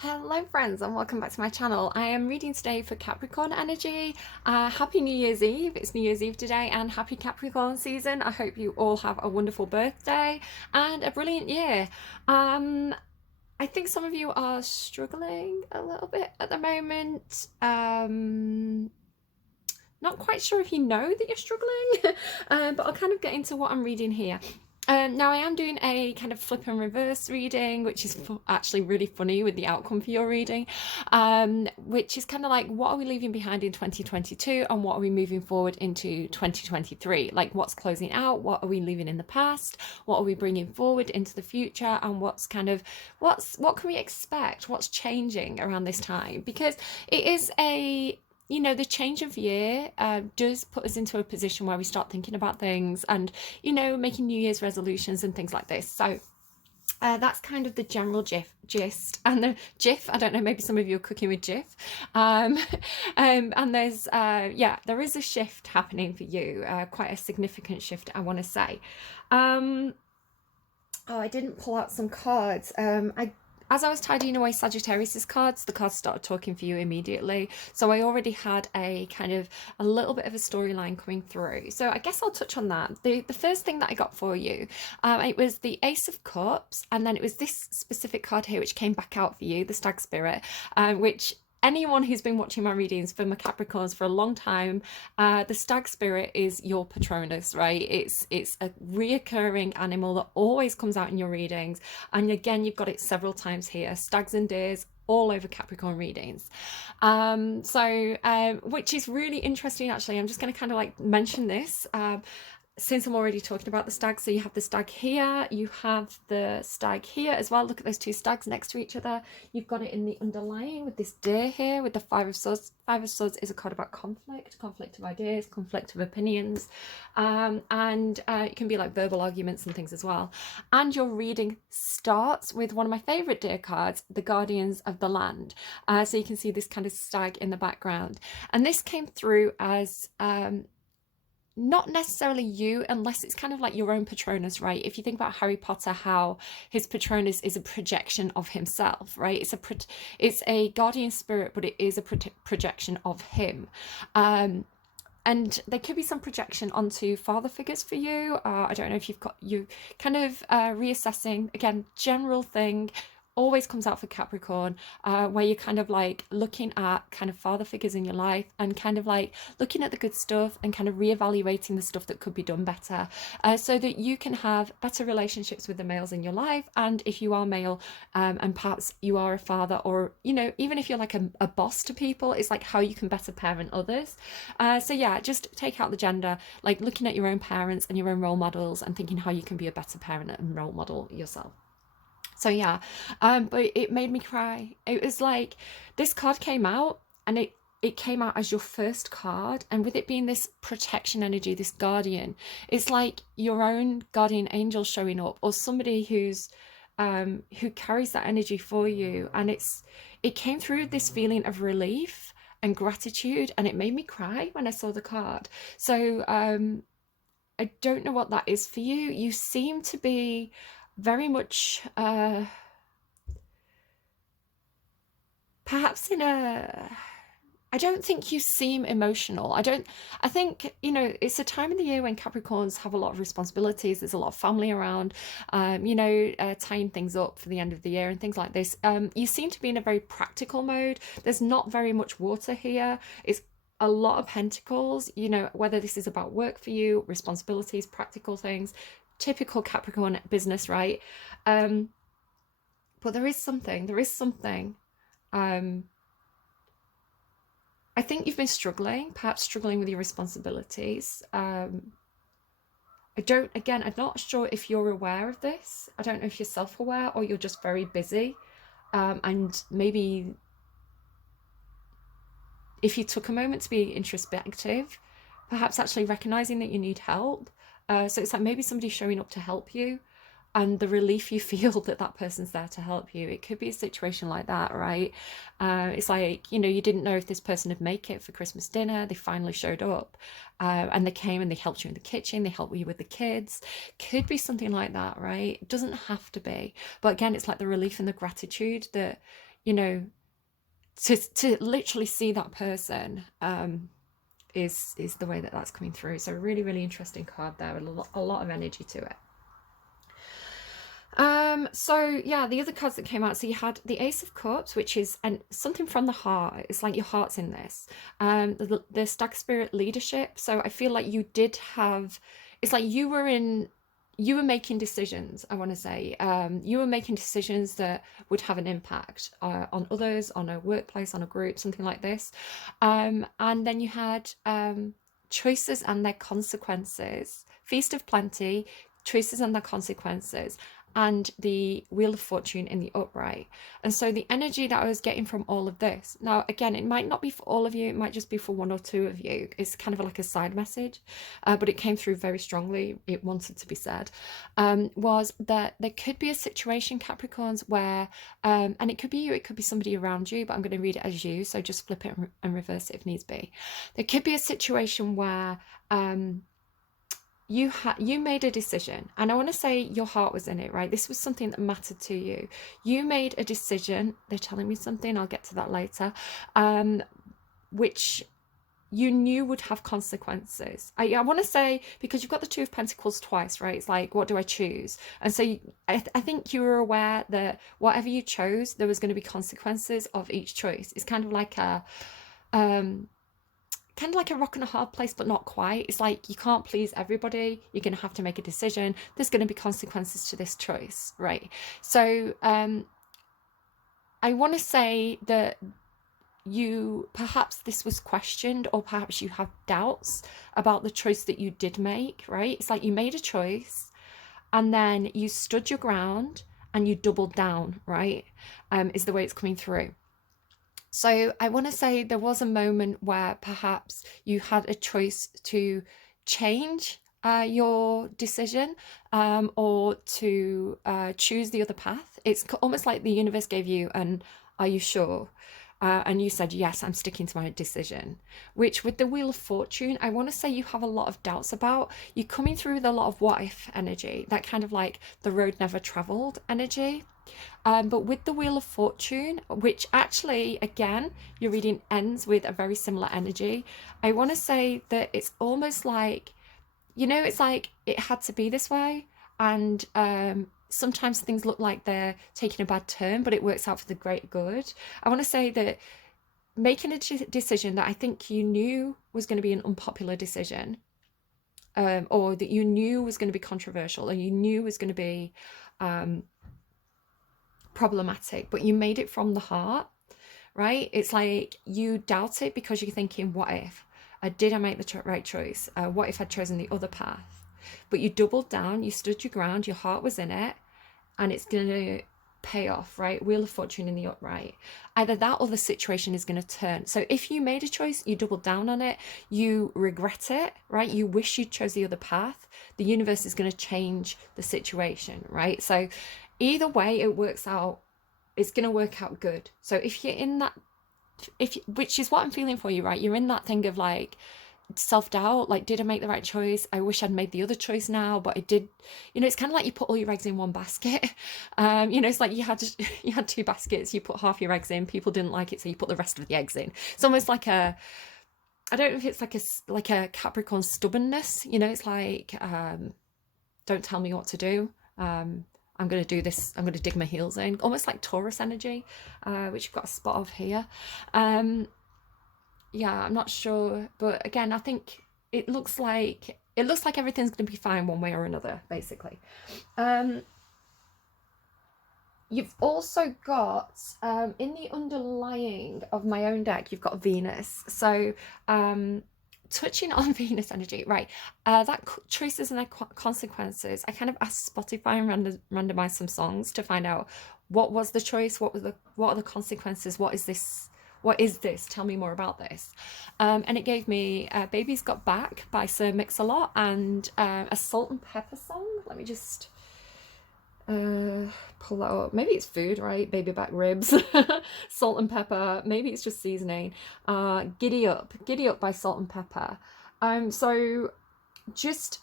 Hello friends and welcome back to my channel. I am reading today for Capricorn energy. Happy New Year's Eve. It's New Year's Eve today and happy Capricorn season. I hope you all have a wonderful birthday and a brilliant year. I think some of you are struggling a little bit at the moment. Not quite sure if you know that you're struggling, but I'll kind of get into what I'm reading here. Now I am doing a kind of flip and reverse reading, which is actually really funny with the outcome for your reading, which is kind of like, what are we leaving behind in 2022 and what are we moving forward into 2023? Like, what's closing out? What are we leaving in the past? What are we bringing forward into the future? And what can we expect? What's changing around this time? Because it is the change of year does put us into a position where we start thinking about things and, making New Year's resolutions and things like this. So that's kind of the general gist. And the GIF, I don't know, maybe some of you are cooking with GIF. And there is a shift happening for you, quite a significant shift, I want to say. I didn't pull out some cards. As I was tidying away Sagittarius's cards, the cards started talking for you immediately. So I already had a little bit of a storyline coming through. So I guess I'll touch on that. The first thing that I got for you, it was the Ace of Cups, and then it was this specific card here, which came back out for you, the Stag Spirit, which anyone who's been watching my readings for my Capricorns for a long time, the Stag Spirit is your Patronus, right? It's a reoccurring animal that always comes out in your readings. And again, you've got it several times here, stags and deers, all over Capricorn readings. Which is really interesting, actually. I'm just going to kind of like mention this. Since I'm already talking about the stag, so you have the stag here, you have the stag here as well. Look at those two stags next to each other. You've got it in the underlying with this deer here with the Five of Swords. Five of Swords is a card about conflict of ideas, conflict of opinions, and it can be like verbal arguments and things as well. And your reading starts with one of my favourite deer cards, the Guardians of the Land. So you can see this kind of stag in the background. And this came through as not necessarily you, unless it's kind of like your own Patronus, right? If you think about Harry Potter, how his Patronus is a projection of himself, right? It's a guardian spirit, but it is a projection of him. And there could be some projection onto father figures for you. I don't know if you kind of reassessing, again, general thing, always comes out for Capricorn, where you're kind of like looking at kind of father figures in your life and kind of like looking at the good stuff and kind of reevaluating the stuff that could be done better, so that you can have better relationships with the males in your life. And if you are male, and perhaps you are a father, or even if you're like a boss to people, it's like how you can better parent others. So yeah, just take out the gender, like looking at your own parents and your own role models and thinking how you can be a better parent and role model yourself. So yeah, but it made me cry. It was like this card came out, and it came out as your first card, and with it being this protection energy, this guardian, it's like your own guardian angel showing up, or somebody who carries that energy for you. And it came through this feeling of relief and gratitude, and it made me cry when I saw the card. So I don't know what that is for you. You seem to be very much perhaps I don't think you seem emotional. I think, it's a time of the year when Capricorns have a lot of responsibilities. There's a lot of family around, tying things up for the end of the year and things like this. You seem to be in a very practical mode. There's not very much water here. It's a lot of pentacles, whether this is about work for you, responsibilities, practical things, typical Capricorn business, right? But there is something. I think you've been perhaps struggling with your responsibilities. I'm not sure if you're aware of this. I don't know if you're self-aware or you're just very busy. And maybe if you took a moment to be introspective, perhaps actually recognizing that you need help. So it's like maybe somebody's showing up to help you, and the relief you feel that that person's there to help you. It could be a situation like that, right? It's like, you didn't know if this person would make it for Christmas dinner. They finally showed up, and they came and they helped you in the kitchen. They helped you with the kids. Could be something like that, right? It doesn't have to be. But again, it's like the relief and the gratitude that, you know, to literally see that person is the way that that's coming through. So really, really interesting card there, a lot of energy to it. So yeah, the other cards that came out, so you had the Ace of Cups, which is something from the heart. It's like your heart's in this. The Stag Spirit leadership. So I feel like you did have, it's like you were making decisions, I want to say. You were making decisions that would have an impact on others, on a workplace, on a group, something like this. And then you had choices and their consequences. Feast of Plenty, choices and their consequences, and the Wheel of Fortune in the upright. And so the energy that I was getting from all of this, now again, it might not be for all of you, it might just be for one or two of you. It's kind of like a side message, but it came through very strongly. It wanted to be said, was that there could be a situation, Capricorns, where, and it could be you, it could be somebody around you, but I'm going to read it as you, so just flip it and reverse it if needs be. There could be a situation where you made a decision, and I want to say your heart was in it, right? This was something that mattered to you. You made a decision. They're telling me something, I'll get to that later, which you knew would have consequences. I want to say, because you've got the Two of Pentacles twice, right? It's like, what do I choose? And so I think you were aware that whatever you chose, there was going to be consequences of each choice. It's kind of like a rock and a hard place, but not quite. It's like you can't please everybody. You're going to have to make a decision. There's going to be consequences to this choice, right? So I want to say that perhaps this was questioned, or perhaps you have doubts about the choice that you did make, right? It's like you made a choice and then you stood your ground and you doubled down, right? Is the way it's coming through. So I want to say there was a moment where perhaps you had a choice to change your decision, or to choose the other path. It's almost like the universe gave you an "Are you sure?" And you said, yes, I'm sticking to my decision. Which, with the Wheel of Fortune, I want to say you have a lot of doubts about. You're coming through with a lot of what if energy, that kind of like the road never traveled energy. But with the Wheel of Fortune, which actually, again, your reading ends with a very similar energy, I want to say that it's almost like, it's like it had to be this way. And sometimes things look like they're taking a bad turn, but it works out for the greater good. I want to say that making a decision that I think you knew was going to be an unpopular decision, or that you knew was going to be controversial, or you knew was going to be problematic, but you made it from the heart, right? It's like you doubt it because you're thinking, what if did I make the right choice? What if I'd chosen the other path? But you doubled down, you stood your ground, your heart was in it, and it's going to pay off, right? Wheel of Fortune in the upright. Either that or the situation is going to turn. So if you made a choice, you doubled down on it, you regret it, right? You wish you chose the other path. The universe is going to change the situation, right? So either way it works out, it's going to work out good. So if you're in that, which is what I'm feeling for you, right? You're in that thing of like self-doubt, like, did I make the right choice? I wish I'd made the other choice now, but I did. It's kind of like you put all your eggs in one basket. It's like you had two baskets, you put half your eggs in, people didn't like it, so you put the rest of the eggs in. It's almost like I don't know if it's like a Capricorn stubbornness, it's like, don't tell me what to do. I'm going to do this. I'm going to dig my heels in. Almost like Taurus energy, which you've got a spot of here. Yeah, I'm not sure. But again, I think it looks like everything's going to be fine one way or another, basically. You've also got, in the underlying of my own deck, you've got Venus. So, touching on Venus energy, right? That choices and their consequences. I kind of asked Spotify and randomized some songs to find out what was the choice, what are the consequences, what is this? Tell me more about this. And it gave me Baby's Got Back by Sir Mix-a-Lot and a Salt and Pepper song. Let me just pull that up. Maybe it's food, right? Baby back ribs. Salt and Pepper. Maybe it's just seasoning. Giddy Up by Salt and Pepper. So just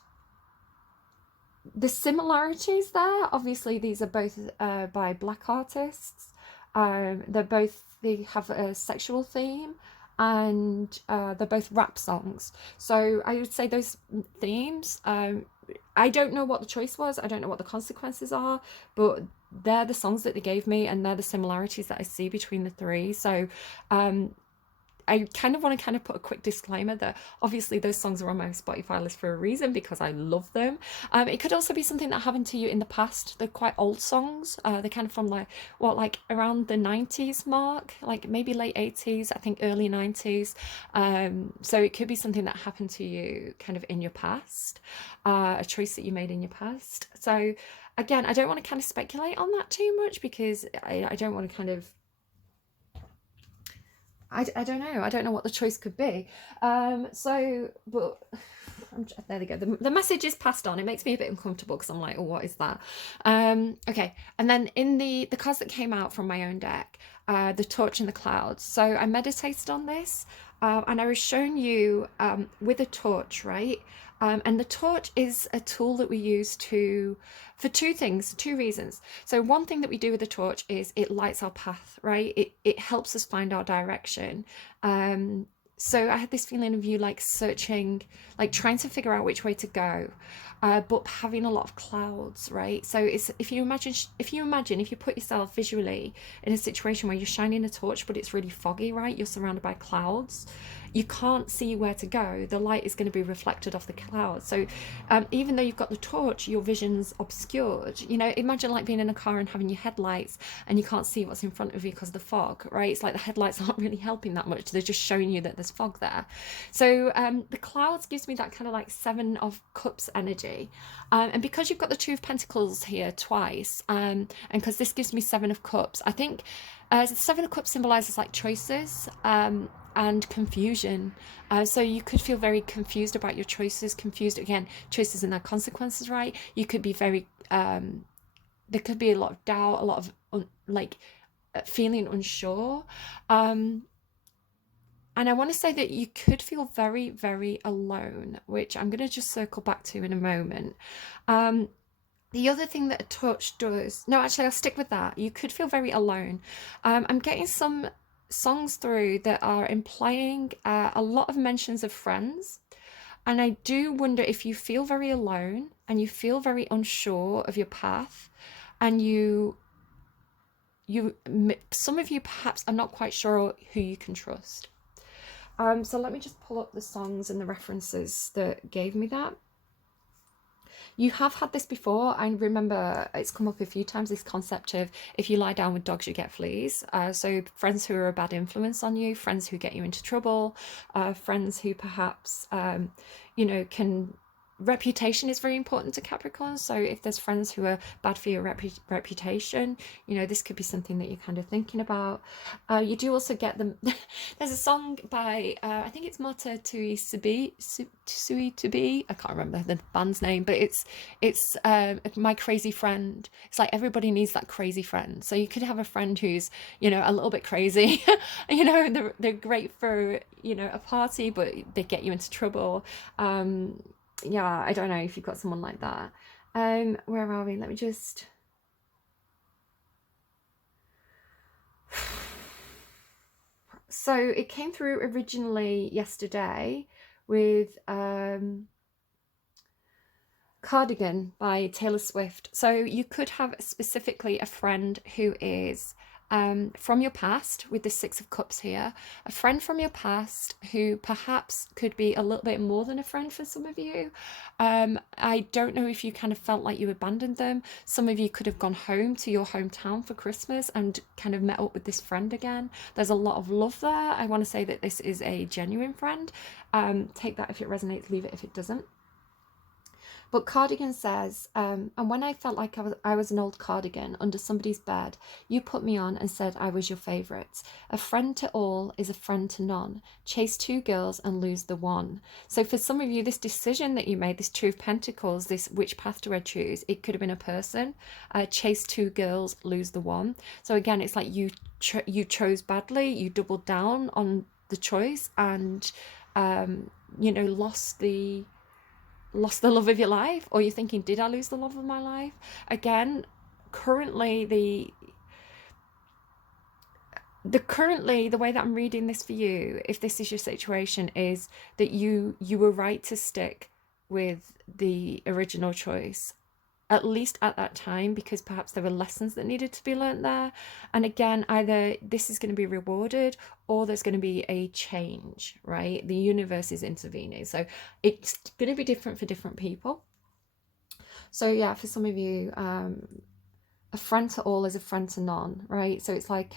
the similarities there. Obviously these are both by black artists. They have a sexual theme, and they're both rap songs. So I would say those themes, I don't know what the choice was, I don't know what the consequences are, but they're the songs that they gave me, and they're the similarities that I see between the three. So I kind of want to kind of put a quick disclaimer that obviously those songs are on my Spotify list for a reason, because I love them. It could also be something that happened to you in the past. They're quite old songs. They're kind of from like around the 90s mark, like maybe late 80s, I think early 90s. So it could be something that happened to you kind of in your past, a choice that you made in your past. So again, I don't want to kind of speculate on that too much, because I don't want to kind of, I don't know. I don't know what the choice could be. But there they go. The message is passed on. It makes me a bit uncomfortable, because I'm like, oh, what is that? Okay. And then in the cards that came out from my own deck, the torch in the clouds. So I meditated on this, and I was showing you with a torch, right? And the torch is a tool that we use for two reasons. So one thing that we do with the torch is it lights our path, right? It helps us find our direction. So I had this feeling of you like searching, like trying to figure out which way to go, but having a lot of clouds, right? So it's, if you put yourself visually in a situation where you're shining a torch, but it's really foggy, right? You're surrounded by clouds. You can't see where to go. The light is going to be reflected off the clouds. So even though you've got the torch, your vision's obscured. You know, imagine like being in a car and having your headlights and you can't see what's in front of you because of the fog, right? It's like the headlights aren't really helping that much. They're just showing you that there's fog there. So the clouds gives me that kind of like 7 of Cups energy. And because you've got the 2 of Pentacles here twice, and because this gives me 7 of Cups, I think the 7 of Cups symbolizes like choices, and confusion. So you could feel very confused about your choices, choices and their consequences, right? You could be very, there could be a lot of doubt, a lot of feeling unsure. And I want to say that you could feel very, very alone, which I'm going to just circle back to in a moment. The other thing that a torch does, no, actually, I'll stick with that. You could feel very alone. I'm getting some songs through that are implying a lot of mentions of friends. And I do wonder if you feel very alone and you feel very unsure of your path, and some of you perhaps are not quite sure who you can trust. So let me just pull up the songs and the references that gave me that. You have had this before. I remember it's come up a few times, this concept of if you lie down with dogs, you get fleas. So friends who are a bad influence on you, friends who get you into trouble, friends who perhaps, can... Reputation is very important to Capricorn. So if there's friends who are bad for your reputation, this could be something that you're kind of thinking about. You do also get them. There's a song by I think it's Mata Tui Sui to Be. I can't remember the band's name, but it's My Crazy Friend. It's like everybody needs that crazy friend. So you could have a friend who's a little bit crazy. They're great for a party, but they get you into trouble. Yeah, I don't know if you've got someone like that. Where are we? Let me just... So it came through originally yesterday with Cardigan by Taylor Swift. So you could have specifically a friend who is from your past, with the 6 of Cups here, a friend from your past who perhaps could be a little bit more than a friend for some of you. I don't know if you kind of felt like you abandoned them. Some of you could have gone home to your hometown for Christmas and kind of met up with this friend again. There's a lot of love there. I want to say that this is a genuine friend. Take that if it resonates, leave it if it doesn't. But Cardigan says, and when I felt like I was an old cardigan under somebody's bed, you put me on and said I was your favourite. A friend to all is a friend to none. Chase 2 girls and lose the one. So for some of you, this decision that you made, this 2 of Pentacles, this which path do I choose? It could have been a person. Chase 2 girls, lose the one. So again, it's like you chose badly. You doubled down on the choice and, lost the love of your life, or you're thinking, did I lose the love of my life? Again, currently currently the way that I'm reading this for you, if this is your situation, is that you were right to stick with the original choice, at least at that time, because perhaps there were lessons that needed to be learnt there. And again, either this is going to be rewarded or there's going to be a change, right? The universe is intervening, so it's going to be different for different people. So yeah, for some of you, a friend to all is a friend to none, right? So it's like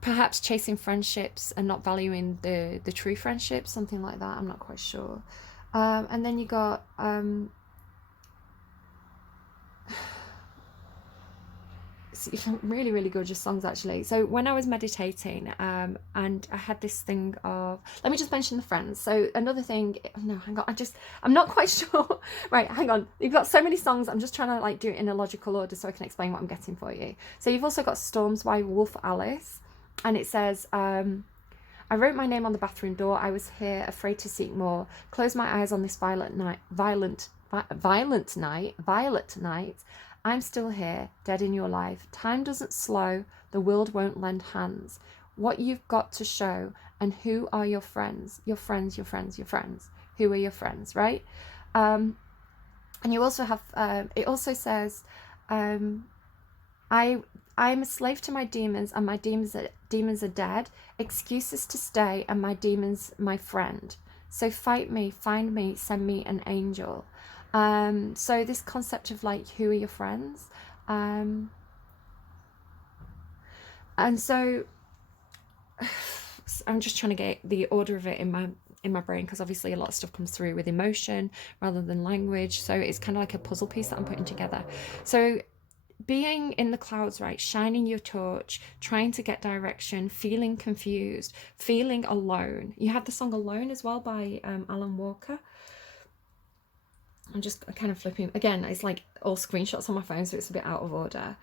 perhaps chasing friendships and not valuing the true friendships, something like that. I'm not quite sure. And then you got really, really gorgeous songs actually. So when I was meditating, and I had this thing of, let me just mention the friends. So another thing, no, hang on, I'm not quite sure. Right, hang on. You've got so many songs. I'm just trying to like do it in a logical order so I can explain what I'm getting for you. So you've also got Storms by Wolf Alice, and it says, I wrote my name on the bathroom door. I was here, afraid to seek more. Close my eyes on this violet night. I'm still here, dead in your life. Time doesn't slow. The world won't lend hands. What you've got to show, and who are your friends? Your friends, your friends, your friends. Who are your friends, right? And you also have, it also says, I'm a slave to my demons, and my demons are dead. Excuses to stay, and my demons my friend. So fight me, find me, send me an angel. So this concept of like, who are your friends? And so I'm just trying to get the order of it in my brain, because obviously a lot of stuff comes through with emotion rather than language. So it's kind of like a puzzle piece that I'm putting together. So being in the clouds, right, shining your torch, trying to get direction, feeling confused, feeling alone. You have the song Alone as well by Alan Walker. I'm just kind of flipping again, it's like all screenshots on my phone, so it's a bit out of order.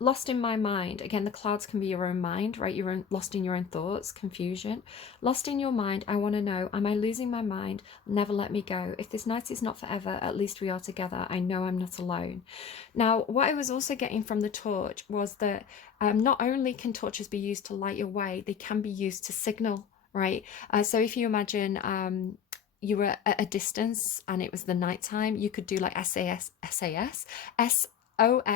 Lost in my mind, again, the clouds can be your own mind, right? You're lost in your own thoughts, confusion. Lost in your mind, I want to know, am I losing my mind? Never let me go. If this night is not forever, at least we are together. I know I'm not alone. Now, what I was also getting from the torch was that not only can torches be used to light your way, they can be used to signal, right? So if you imagine you were at a distance and it was the nighttime, you could do like SOS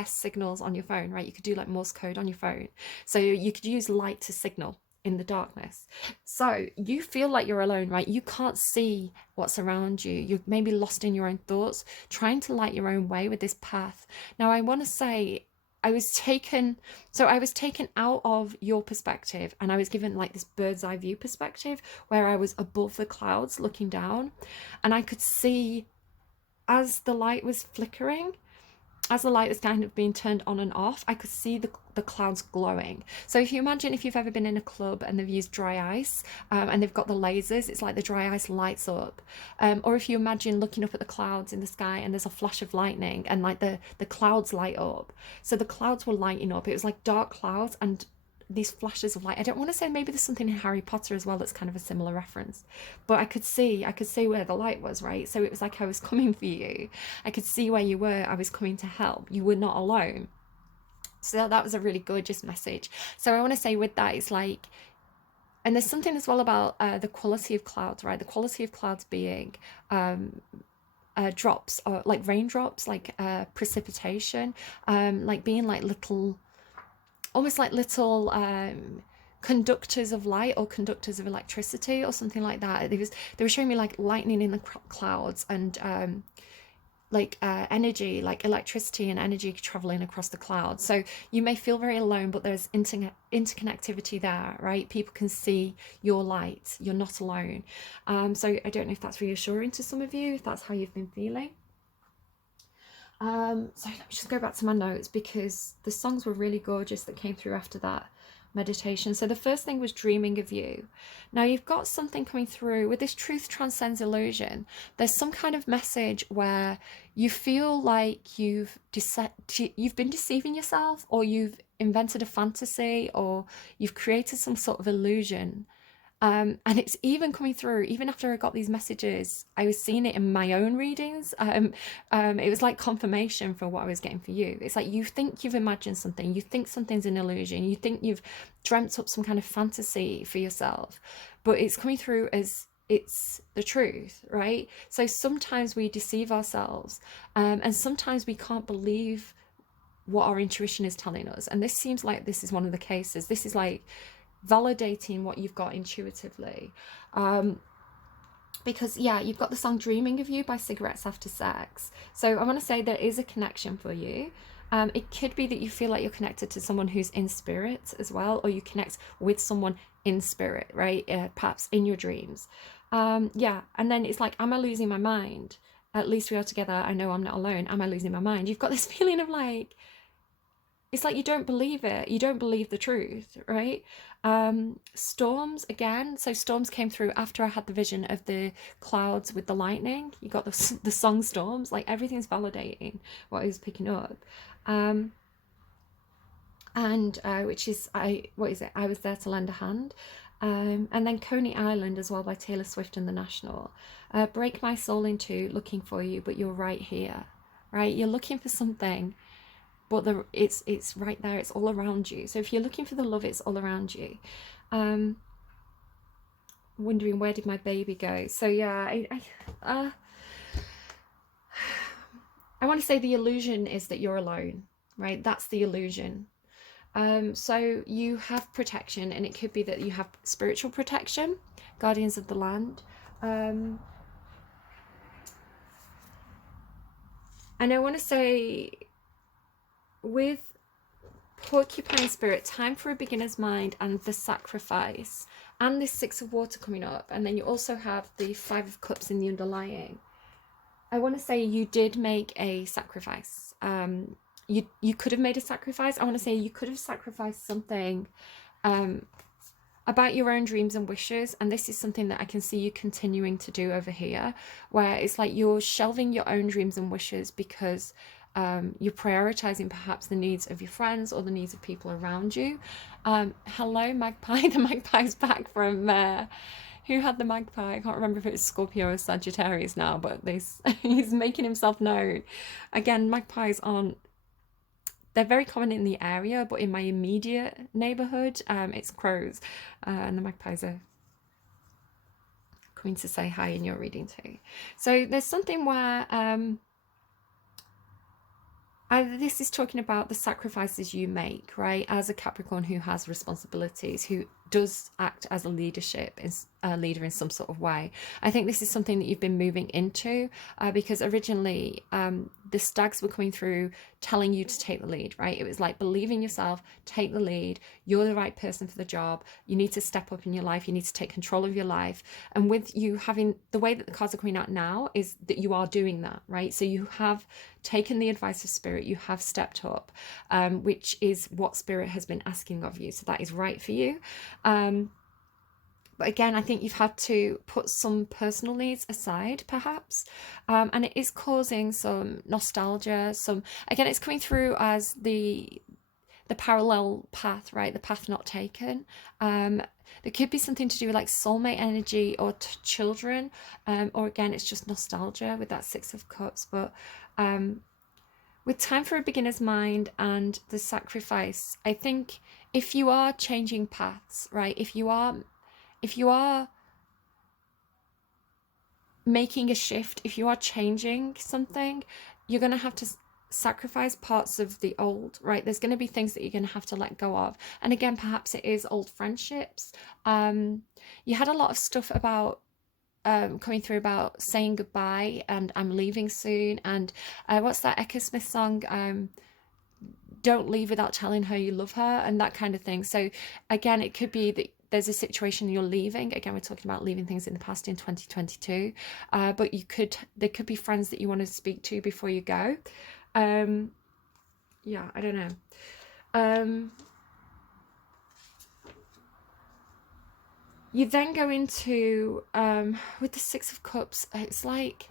signals on your phone, right? You could do like Morse code on your phone. So you could use light to signal in the darkness. So you feel like you're alone, right? You can't see what's around you. You're maybe lost in your own thoughts, trying to light your own way with this path. Now, I want to say, I was taken out of your perspective, and I was given like this bird's eye view perspective where I was above the clouds looking down, and I could see, as the light was flickering, as the light was kind of being turned on and off, I could see the clouds glowing. So if you imagine, if you've ever been in a club and they've used dry ice, and they've got the lasers, it's like the dry ice lights up. Or if you imagine looking up at the clouds in the sky and there's a flash of lightning and like the clouds light up. So the clouds were lighting up. It was like dark clouds and these flashes of light. I don't want to say, maybe there's something in Harry Potter as well that's kind of a similar reference, but I could see where the light was, right? So it was like I was coming for you. I could see where you were. I was coming to help. You were not alone. So that was a really gorgeous message. So I want to say with that, it's like, and there's something as well about the quality of clouds, right? The quality of clouds being drops, or like raindrops, like precipitation, like being like little, almost like little conductors of light or conductors of electricity or something like that. They were showing me like lightning in the clouds and energy, like electricity and energy traveling across the clouds. So you may feel very alone, but there's interconnectivity there, right? People can see your light. You're not alone. So I don't know if that's reassuring to some of you, if that's how you've been feeling. So let me just go back to my notes, because the songs were really gorgeous that came through after that meditation. So the first thing was dreaming of you. Now you've got something coming through with this truth transcends illusion. There's some kind of message where you feel like you've been deceiving yourself, or you've invented a fantasy, or you've created some sort of illusion And it's even coming through, even after I got these messages, I was seeing it in my own readings. It was like confirmation for what I was getting for you. It's like you think you've imagined something, you think something's an illusion, you think you've dreamt up some kind of fantasy for yourself, but it's coming through as it's the truth, right? So sometimes we deceive ourselves, and sometimes we can't believe what our intuition is telling us. And this seems like this is one of the cases. This is like validating what you've got intuitively. Because yeah, you've got the song Dreaming of You by Cigarettes After Sex. So I want to say there is a connection for you. It could be that you feel like you're connected to someone who's in spirit as well, or you connect with someone in spirit, right? Perhaps in your dreams. Yeah, and then it's like, am I losing my mind? At least we are together. I know I'm not alone. Am I losing my mind? You've got this feeling of like, it's like you don't believe it. You don't believe the truth, right? Storms again. So storms came through after I had the vision of the clouds with the lightning. You got the song Storms. Like everything's validating what I was picking up. Which is what is it? I Was There to Lend a Hand. And then Coney Island as well by Taylor Swift and The National. Break my soul in two, looking for you, but you're right here, right? You're looking for something, but it's right there. It's all around you. So if you're looking for the love, it's all around you. Wondering, where did my baby go? So yeah, I want to say the illusion is that you're alone, right? That's the illusion. So you have protection, and it could be that you have spiritual protection, guardians of the land. And I want to say, with Porcupine Spirit, time for a beginner's mind and the sacrifice, and this Six of Water coming up, and then you also have the Five of Cups in the underlying. I want to say you did make a sacrifice. You could have made a sacrifice. I want to say you could have sacrificed something about your own dreams and wishes, and this is something that I can see you continuing to do over here, where it's like you're shelving your own dreams and wishes because you're prioritizing perhaps the needs of your friends or the needs of people around you. Hello, Magpie. The Magpie's back from who had the magpie? I can't remember if it was Scorpio or Sagittarius now, but he's making himself known. Again, magpies aren't, they're very common in the area, but in my immediate neighborhood, it's crows, and the magpies are coming to say hi in your reading too. So there's something where this is talking about the sacrifices you make, right? As a Capricorn who has responsibilities, who does act as a leader in some sort of way. I think this is something that you've been moving into, because originally the stags were coming through telling you to take the lead, right? It was like, believe in yourself, take the lead, you're the right person for the job, you need to step up in your life, you need to take control of your life. And with you having, the way that the cards are coming out now is that you are doing that, right? So you have taken the advice of Spirit, you have stepped up, which is what Spirit has been asking of you. So that is right for you. But again, I think you've had to put some personal needs aside, perhaps, and it is causing some nostalgia. Again, it's coming through as the parallel path, right? The path not taken. There could be something to do with like soulmate energy or children, or again, it's just nostalgia with that Six of Cups. But with time for a beginner's mind and the sacrifice, I think if you are changing paths, right? If you are making a shift, if you are changing something, you're going to have to sacrifice parts of the old, right? There's going to be things that you're going to have to let go of. And again, perhaps it is old friendships. You had a lot of stuff about coming through about saying goodbye and I'm leaving soon. And what's that Echosmith song? Don't leave without telling her you love her, and that kind of thing. So again, it could be that there's a situation you're leaving. Again, we're talking about leaving things in the past in 2022. But there could be friends that you want to speak to before you go. Yeah, I don't know. You then go into, with the Six of Cups, it's like,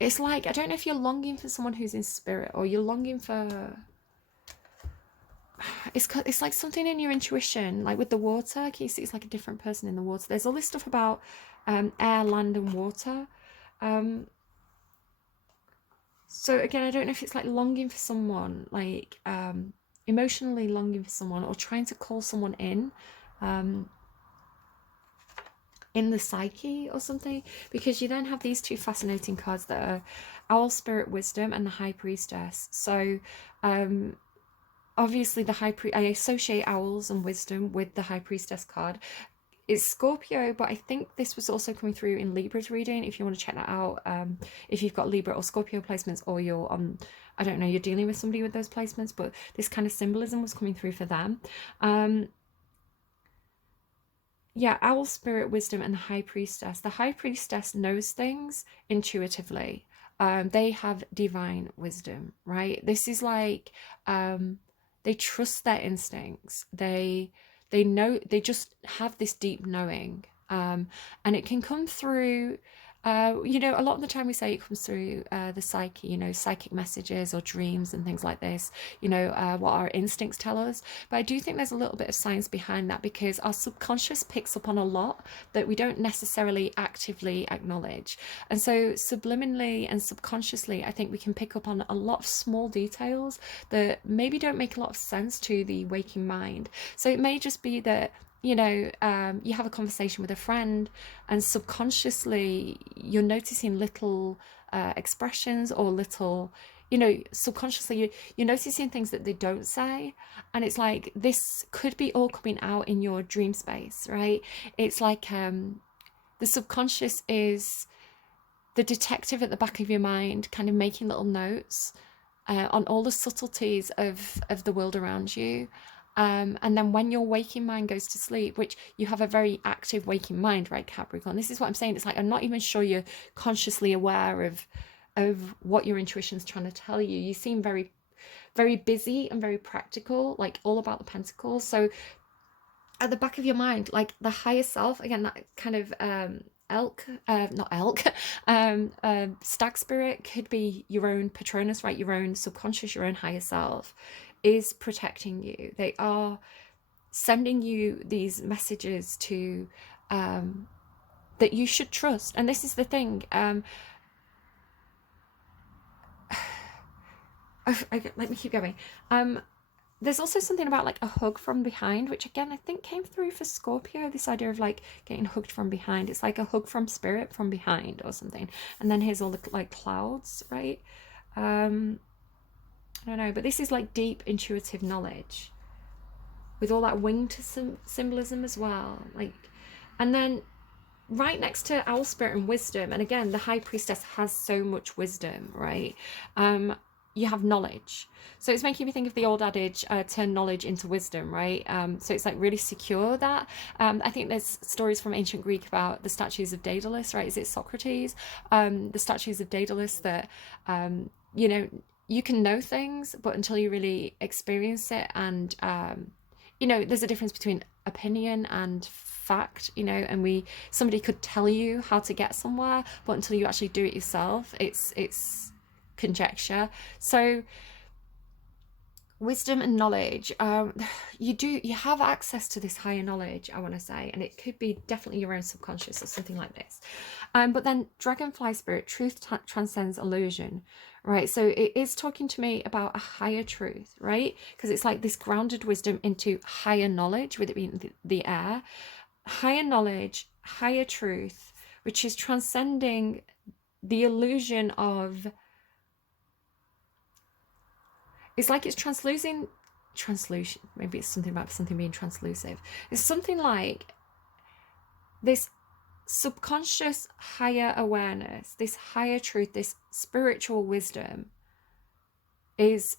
I don't know if you're longing for someone who's in spirit, or you're longing for, it's like something in your intuition, like with the water. Can you see it's like a different person in the water? There's all this stuff about air, land, and water. So again, I don't know if it's like longing for someone, like emotionally longing for someone, or trying to call someone in the psyche or something, because you then have these two fascinating cards that are Owl, Spirit, Wisdom, and the High Priestess. So obviously I associate owls and wisdom with the High Priestess card. It's Scorpio, but I think this was also coming through in Libra's reading, if you want to check that out. If you've got Libra or Scorpio placements, or you're on, I don't know, you're dealing with somebody with those placements, but this kind of symbolism was coming through for them. Yeah, Owl, Spirit, Wisdom, and the High Priestess. The High Priestess knows things intuitively. They have divine wisdom, right? This is like they trust their instincts. They know, they just have this deep knowing, and it can come through. You know, a lot of the time we say it comes through the psyche, you know, psychic messages or dreams and things like this, you know, what our instincts tell us. But I do think there's a little bit of science behind that, because our subconscious picks up on a lot that we don't necessarily actively acknowledge. And so subliminally and subconsciously, I think we can pick up on a lot of small details that maybe don't make a lot of sense to the waking mind. So it may just be that, you know, you have a conversation with a friend and subconsciously you're noticing little expressions, or little, you know, subconsciously you're noticing things that they don't say, and it's like this could be all coming out in your dream space, right? It's like the subconscious is the detective at the back of your mind, kind of making little notes on all the subtleties of the world around you. And then when your waking mind goes to sleep, which you have a very active waking mind, right, Capricorn? This is what I'm saying. It's like, I'm not even sure you're consciously aware of what your intuition's trying to tell you. You seem very, very busy and very practical, like all about the pentacles. So at the back of your mind, like the higher self, again, that kind of stag spirit could be your own Patronus, right? Your own subconscious, your own higher self is protecting you. They are sending you these messages to that you should trust. And this is the thing. Let me keep going. There's also something about like a hug from behind, which again I think came through for Scorpio, this idea of like getting hugged from behind. It's like a hug from spirit from behind or something. And then here's all the like clouds, right? I don't know, but this is like deep intuitive knowledge with all that winged symbolism as well. Like, and then right next to Owl, Spirit, and Wisdom, and again the High Priestess has so much wisdom, right? You have knowledge. So it's making me think of the old adage, turn knowledge into wisdom, right? So it's like really secure that. I think there's stories from ancient Greek about the statues of Daedalus, right? Is it Socrates? The statues of Daedalus that, you know, you can know things, but until you really experience it, and, you know, there's a difference between opinion and fact, you know, and somebody could tell you how to get somewhere, but until you actually do it yourself, it's conjecture. So wisdom and knowledge, you have access to this higher knowledge, I want to say, and it could be definitely your own subconscious or something like this. But then dragonfly spirit, truth transcends illusion, right? So it is talking to me about a higher truth, right? Because it's like this grounded wisdom into higher knowledge, with it being the air, higher knowledge, higher truth, which is transcending the illusion of, it's like it's translucent, maybe it's something about something being translusive. It's something like this subconscious higher awareness, this higher truth, this spiritual wisdom is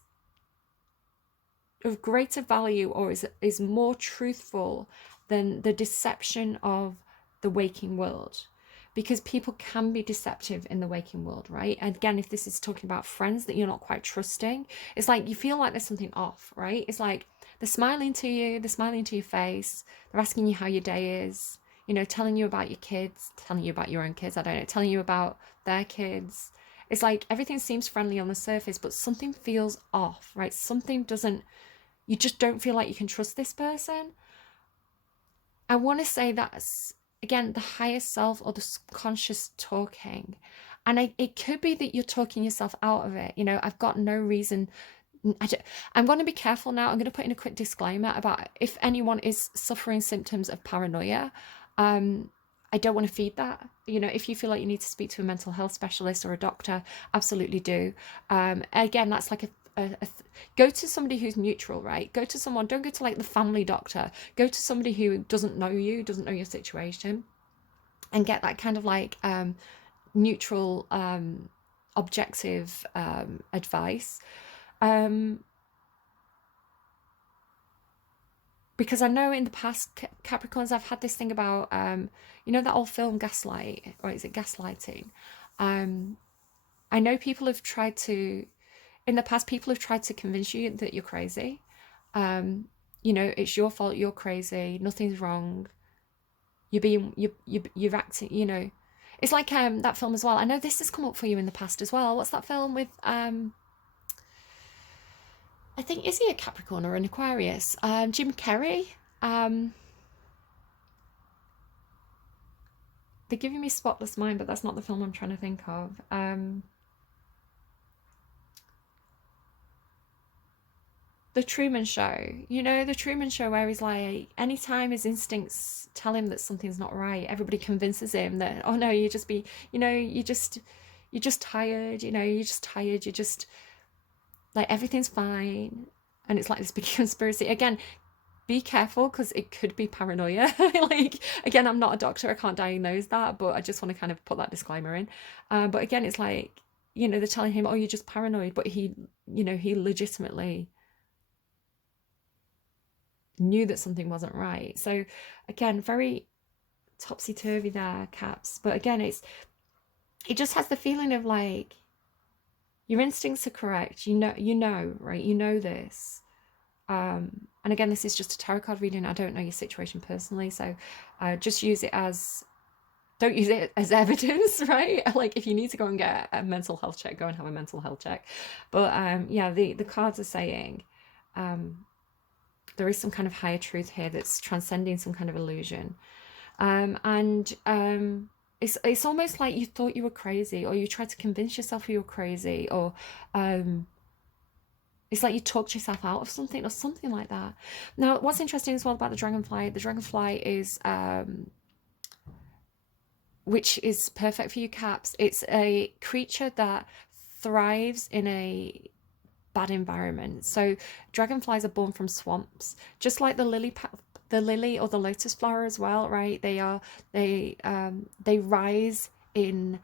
of greater value, or is more truthful than the deception of the waking world. Because people can be deceptive in the waking world, right? And again, if this is talking about friends that you're not quite trusting, it's like you feel like there's something off, right? It's like they're smiling to you, they're smiling to your face, they're asking you how your day is, you know, telling you about your kids, telling you about your own kids, I don't know, telling you about their kids. It's like everything seems friendly on the surface, but something feels off, right? Something doesn't you just don't feel like you can trust this person. I want to say that's, again, the higher self or the subconscious talking. And it could be that you're talking yourself out of it. You know, I've got no reason. I'm going to be careful now. I'm going to put in a quick disclaimer about if anyone is suffering symptoms of paranoia. I don't want to feed that. You know, if you feel like you need to speak to a mental health specialist or a doctor, absolutely do. Again, that's like go to somebody who's neutral, right? Go to someone, don't go to like the family doctor. Go to somebody who doesn't know you, doesn't know your situation, and get that kind of like neutral, objective advice. Because I know in the past, Capricorns, I've had this thing about, you know, that old film Gaslight, or is it Gaslighting? I know people have tried to, in the past, people have tried to convince you that you're crazy. You know, it's your fault, you're crazy, nothing's wrong. You're acting, you know. It's like that film as well. I know this has come up for you in the past as well. What's that film with I think, is he a Capricorn or an Aquarius? Jim Carrey. They're giving me Spotless Mind, but that's not the film I'm trying to think of. The Truman Show. You know, The Truman Show, where he's like, anytime his instincts tell him that something's not right, everybody convinces him that, oh no, you're just tired, you know, you're just tired, you're just, like, everything's fine. And it's like this big conspiracy. Again, be careful, because it could be paranoia. Like, again, I'm not a doctor, I can't diagnose that, but I just want to kind of put that disclaimer in. But again, it's like, you know, they're telling him, oh, you're just paranoid, but he, you know, he legitimately knew that something wasn't right. So again, very topsy-turvy there, Caps. But again, it just has the feeling of like, your instincts are correct, you know, right? You know this. And again, this is just a tarot card reading. I don't know your situation personally, so just use it as, don't use it as evidence, right? Like, if you need to go and get a mental health check, go and have a mental health check. But yeah, the cards are saying there is some kind of higher truth here that's transcending some kind of illusion. It's almost like you thought you were crazy, or you tried to convince yourself you were crazy, or it's like you talked yourself out of something, or something like that. Now, what's interesting as well about the dragonfly is, which is perfect for you, Caps. It's a creature that thrives in a bad environment. So dragonflies are born from swamps, just like the lily or the lotus flower as well, right? They rise in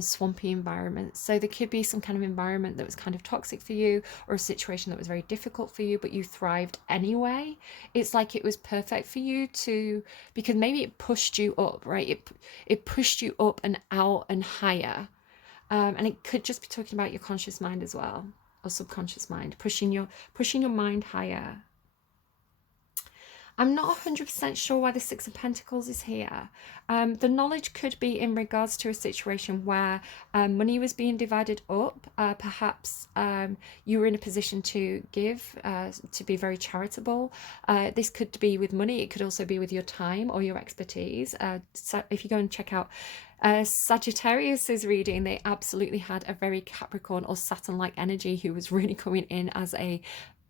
swampy environments. So there could be some kind of environment that was kind of toxic for you, or a situation that was very difficult for you, but you thrived anyway. It's like it was perfect for you to, because maybe it pushed you up, right? It pushed you up and out and higher. And it could just be talking about your conscious mind as well, or subconscious mind, pushing your mind higher. I'm not 100% sure why the Six of Pentacles is here. The knowledge could be in regards to a situation where money was being divided up. Perhaps you were in a position to give, to be very charitable. This could be with money. It could also be with your time or your expertise. So if you go and check out Sagittarius's reading, they absolutely had a very Capricorn or Saturn-like energy who was really coming in as a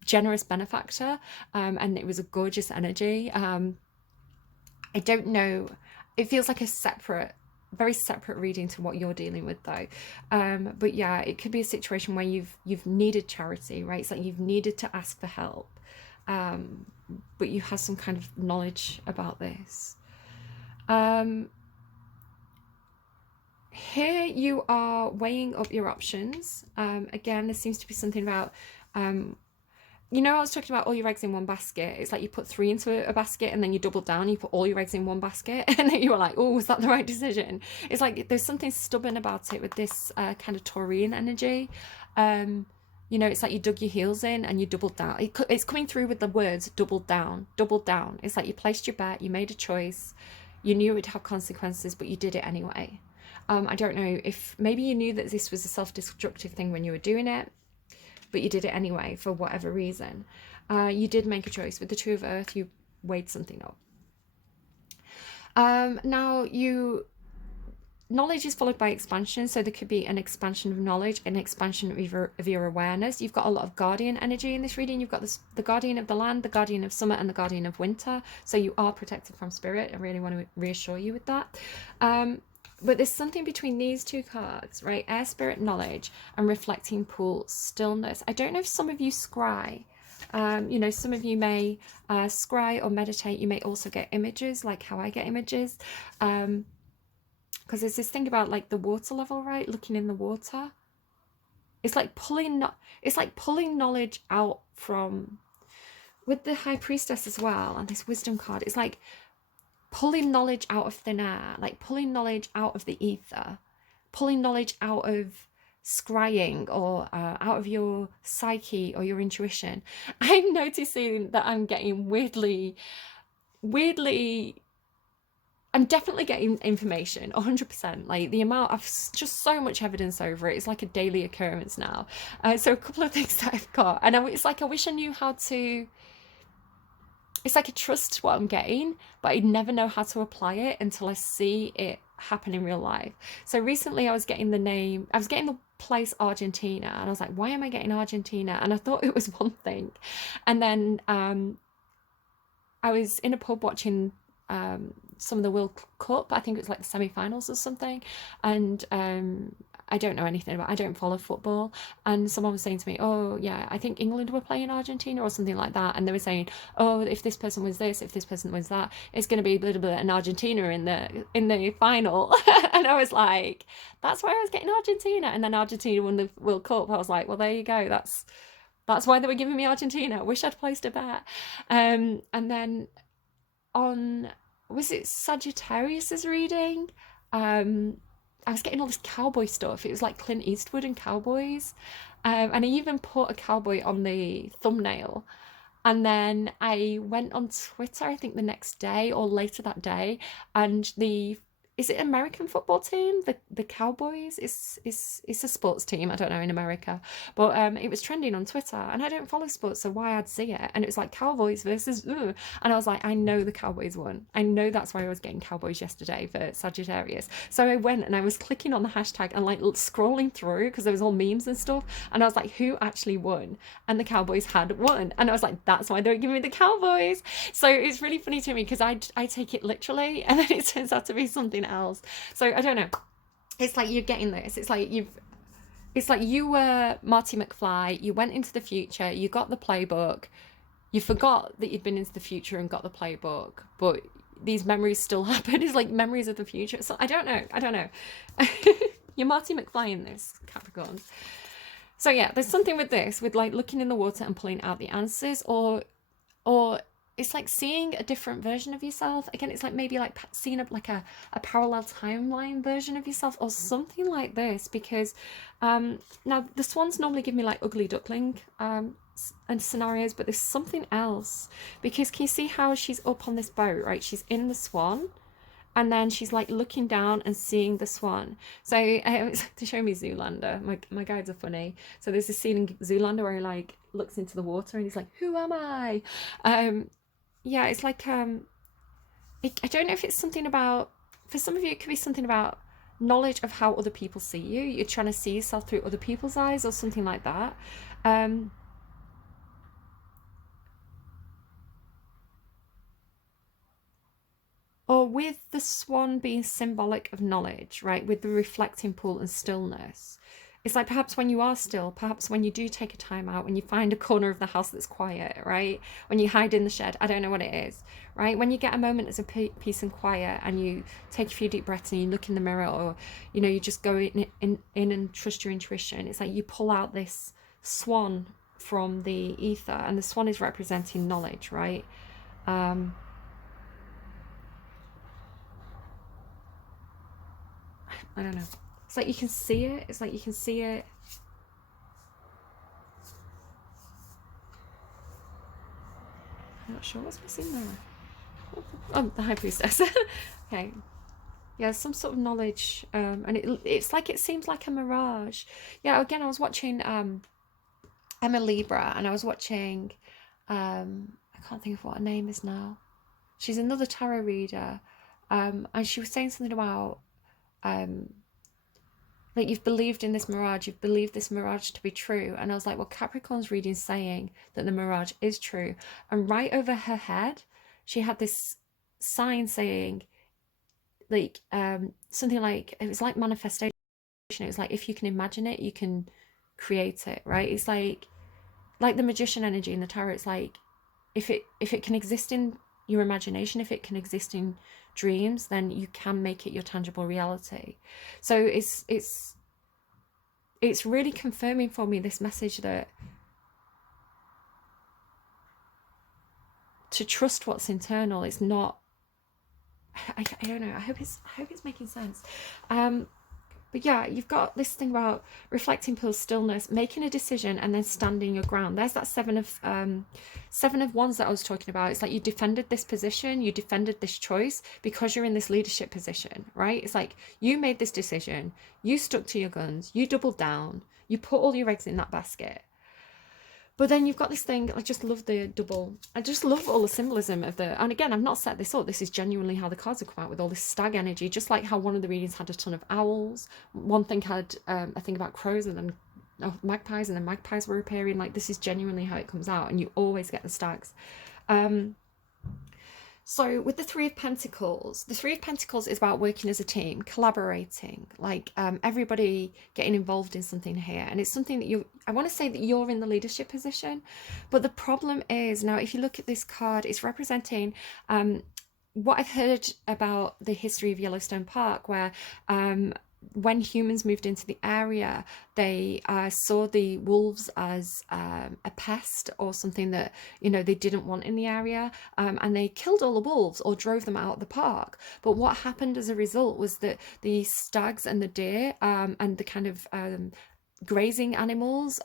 generous benefactor, and it was a gorgeous energy. I don't know, it feels like a very separate reading to what you're dealing with though. But yeah, it could be a situation where you've needed charity, right? It's like you've needed to ask for help, but you have some kind of knowledge about this. Here you are weighing up your options. Again, there seems to be something about, you know, I was talking about all your eggs in one basket. It's like you put 3 into a basket and then you double down, you put all your eggs in one basket, and then you were like, oh, was that the right decision? It's like there's something stubborn about it with this kind of Taurian energy. You know, it's like you dug your heels in and you doubled down. It's coming through with the words doubled down, doubled down. It's like you placed your bet, you made a choice, you knew it would have consequences, but you did it anyway. I don't know if maybe you knew that this was a self-destructive thing when you were doing it. but you did it anyway for whatever reason. You did make a choice. With the Two of Earth, you weighed something up. Now, knowledge is followed by expansion, so there could be an expansion of knowledge, an expansion of your awareness. You've got a lot of guardian energy in this reading. You've got the guardian of the land, the guardian of summer, and the guardian of winter. So you are protected from spirit. I really want to reassure you with that. But there's something between these two cards, right? Air, spirit, knowledge, and reflecting pool, stillness. I don't know if some of you scry. You know, some of you may scry or meditate. You may also get images, like how I get images. Because there's this thing about like the water level, right? Looking in the water. It's like pulling knowledge out from, with the High Priestess as well, and this wisdom card, it's like pulling knowledge out of thin air, like pulling knowledge out of the ether, pulling knowledge out of scrying or out of your psyche or your intuition. I'm noticing that I'm getting weirdly, I'm definitely getting information, 100%. Like the amount of just so much evidence over it. It's like a daily occurrence now. So a couple of things that I've got, and it's like I wish I knew how to. It's like I trust what I'm getting, but I never know how to apply it until I see it happen in real life. So recently I was getting the place Argentina, and I was like, why am I getting Argentina? And I thought it was one thing, and then I was in a pub watching some of the World Cup. I think it was like the semi-finals or something, and I don't know anything about, I don't follow football, and someone was saying to me, oh yeah, I think England were playing Argentina or something like that, and they were saying, oh, if this person was this, if this person was that, it's going to be a little bit an Argentina in the final. And I was like, that's why I was getting Argentina. And then Argentina won the World Cup. I was like, well, there you go, that's why they were giving me Argentina. I wish I'd placed a bet. And then on, was it Sagittarius's reading? I was getting all this cowboy stuff. It was like Clint Eastwood and cowboys. And I even put a cowboy on the thumbnail. And then I went on Twitter, I think the next day or later that day, and is it American football team? The Cowboys? It's a sports team, I don't know, in America. But it was trending on Twitter, and I don't follow sports, so why I'd see it. And it was like Cowboys versus and I was like, I know the Cowboys won. I know that's why I was getting Cowboys yesterday for Sagittarius. So I went and I was clicking on the hashtag and like scrolling through, because there was all memes and stuff, and I was like, who actually won? And the Cowboys had won. And I was like, that's why they're giving me the Cowboys. So it's really funny to me, because I take it literally, and then it turns out to be something else. So I don't know, it's like you're getting this, it's like you were Marty McFly, you went into the future, you got the playbook, you forgot that you'd been into the future and got the playbook, but these memories still happen. It's like memories of the future. So I don't know. You're Marty McFly in this, Capricorn. So yeah, there's something with this, with like looking in the water and pulling out the answers, or it's like seeing a different version of yourself. Again, it's like maybe like seeing a parallel timeline version of yourself or something like this, because now the swans normally give me like ugly duckling and scenarios, but there's something else, because can you see how she's up on this boat, right? She's in the swan, and then she's like looking down and seeing the swan. So to show me Zoolander, my guides are funny. So there's this scene in Zoolander where he like looks into the water and he's like, who am I? Yeah, it's like I don't know if it's something about, for some of you it could be something about knowledge of how other people see you. You're trying to see yourself through other people's eyes or something like that. Or with the swan being symbolic of knowledge, right? With the reflecting pool and stillness. It's like perhaps when you are still, perhaps when you do take a time out, when you find a corner of the house that's quiet, right? When you hide in the shed, I don't know what it is, right? When you get a moment as a peace and quiet, and you take a few deep breaths and you look in the mirror, or, you know, you just go in and trust your intuition. It's like you pull out this swan from the ether, and the swan is representing knowledge, right? I don't know. It's like you can see it. It's like you can see it. I'm not sure what's missing there. Oh, the High Priestess. Okay. Yeah, some sort of knowledge. And it's like, it seems like a mirage. Yeah, again, I was watching I'm a Libra, and I was watching, I can't think of what her name is now. She's another tarot reader, and she was saying something about, like, you've believed in this mirage, you've believed this mirage to be true. And I was like, well, Capricorn's reading saying that the mirage is true. And right over her head, she had this sign saying, like, something like, it was like manifestation. It was like, if you can imagine it, you can create it, right? It's like the magician energy in the tarot. It's like, if it can exist in your imagination, if it can exist in dreams, then you can make it your tangible reality. So it's really confirming for me this message that to trust what's internal is not, I don't know, I hope it's making sense. But yeah, you've got this thing about reflecting pure stillness, making a decision, and then standing your ground. There's that seven of wands that I was talking about. It's like you defended this position, you defended this choice because you're in this leadership position, right? It's like you made this decision, you stuck to your guns, you doubled down, you put all your eggs in that basket. But then you've got this thing, I just love the double. I just love all the symbolism of the, and again, I've not set this up. This is genuinely how the cards have come out with all this stag energy, just like how one of the readings had a ton of owls. One thing had a thing about crows and then magpies, and then magpies were appearing. Like, this is genuinely how it comes out, and you always get the stags. So with the Three of Pentacles, the Three of Pentacles is about working as a team, collaborating, like everybody getting involved in something here. And it's something that I want to say that you're in the leadership position. But the problem is, now if you look at this card, it's representing what I've heard about the history of Yellowstone Park, where when humans moved into the area, they saw the wolves as a pest or something that, you know, they didn't want in the area, and they killed all the wolves or drove them out of the park. But what happened as a result was that the stags and the deer and the kind of grazing animals,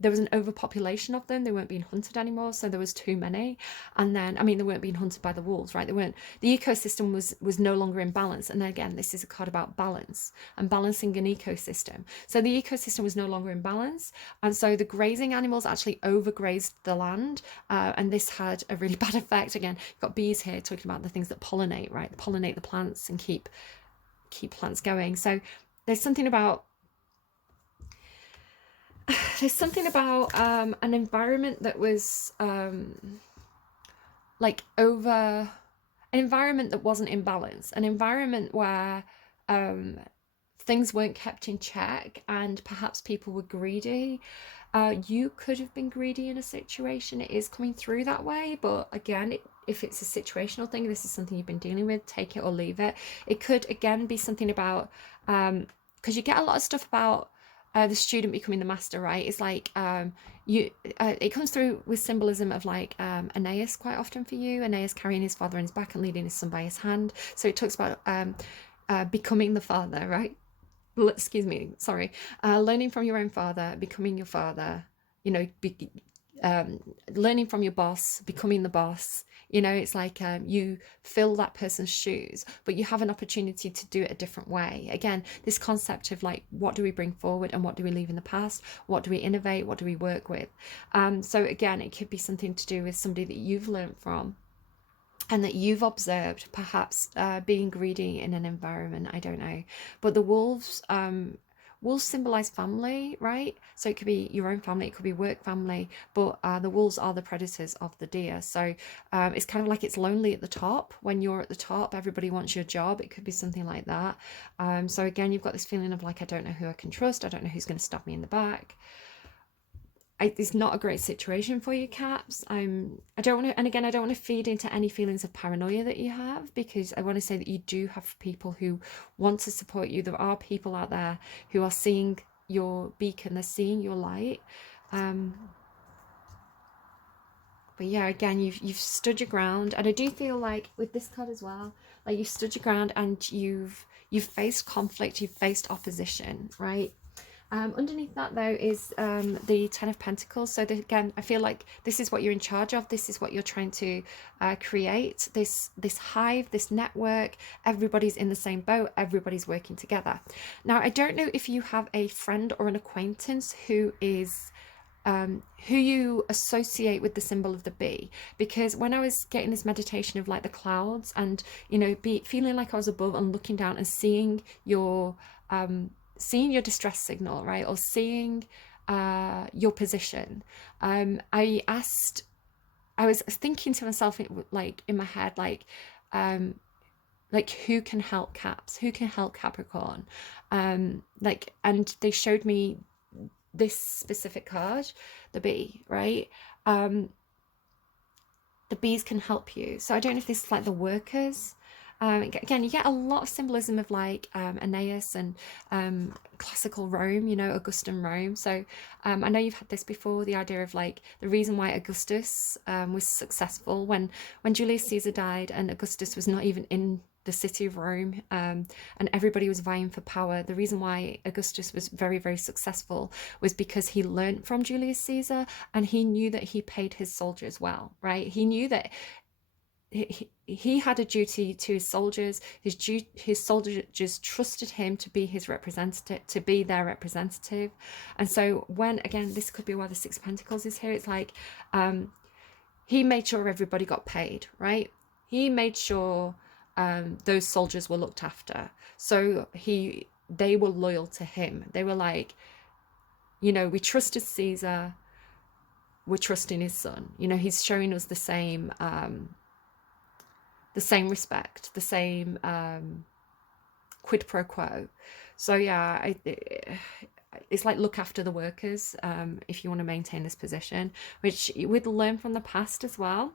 there was an overpopulation of them. They weren't being hunted anymore, so there was too many. And then, I mean, they weren't being hunted by the wolves, right? They weren't, the ecosystem was no longer in balance. And then again, this is a card about balance and balancing an ecosystem. So the ecosystem was no longer in balance, and so the grazing animals actually overgrazed the land, and this had a really bad effect. Again, you've got bees here talking about the things that pollinate, right? Pollinate the plants and keep plants going. So there's something about an environment that was like an environment that wasn't in balance, an environment where things weren't kept in check, and perhaps people were greedy. You could have been greedy in a situation. It is coming through that way, but again, if it's a situational thing, this is something you've been dealing with, take it or leave it. It could again be something about because you get a lot of stuff about the student becoming the master, right? It's like it comes through with symbolism of like Aeneas quite often for you. Aeneas carrying his father on his back and leading his son by his hand. So it talks about becoming the father, right? Excuse me, sorry. Learning from your own father, becoming your father, you know, learning from your boss, becoming the boss. You know, it's like you fill that person's shoes, but you have an opportunity to do it a different way. Again, this concept of like, what do we bring forward and what do we leave in the past? What do we innovate? What do we work with? So again, it could be something to do with somebody that you've learned from and that you've observed, perhaps being greedy in an environment. I don't know. But the wolves symbolize family, right? So it could be your own family, it could be work family, but the wolves are the predators of the deer. So it's kind of like it's lonely at the top. When you're at the top, everybody wants your job. It could be something like that. So again, you've got this feeling of like, I don't know who I can trust. I don't know who's going to stab me in the back. It's not a great situation for you, Caps. I don't want to, and again, I don't want to feed into any feelings of paranoia that you have, because I want to say that you do have people who want to support you. There are people out there who are seeing your beacon, they're seeing your light. But yeah, again, you've stood your ground, and I do feel like with this card as well, like you've stood your ground and you've faced conflict, you've faced opposition, right? Underneath that though is the Ten of Pentacles. So again, I feel like this is what you're in charge of. This is what you're trying to create, this hive, this network. Everybody's in the same boat, everybody's working together. Now, I don't know if you have a friend or an acquaintance who is who you associate with the symbol of the bee. Because when I was getting this meditation of like the clouds and, you know, feeling like I was above and looking down and seeing your distress signal, right, or seeing your position, I was thinking to myself, like in my head, like who can help Caps, who can help Capricorn, like, and they showed me this specific card, the bee, right? The bees can help you. So I don't know if this is like the workers. Again, you get a lot of symbolism of like Aeneas and classical Rome, you know, Augustan Rome. So I know you've had this before, the idea of like the reason why Augustus was successful when Julius Caesar died and Augustus was not even in the city of Rome, and everybody was vying for power. The reason why Augustus was very, very successful was because he learned from Julius Caesar, and he knew that he paid his soldiers well, right? He knew that he had a duty to his soldiers. His soldiers trusted him to be his representative, to be their representative. And so when, again, this could be why the Six of Pentacles is here, it's like he made sure everybody got paid, right? He made sure those soldiers were looked after. So they were loyal to him. They were like, you know, we trusted Caesar, we're trusting his son. You know, he's showing us the same respect, the same quid pro quo. So yeah, it's like look after the workers if you want to maintain this position, which we'd learn from the past as well.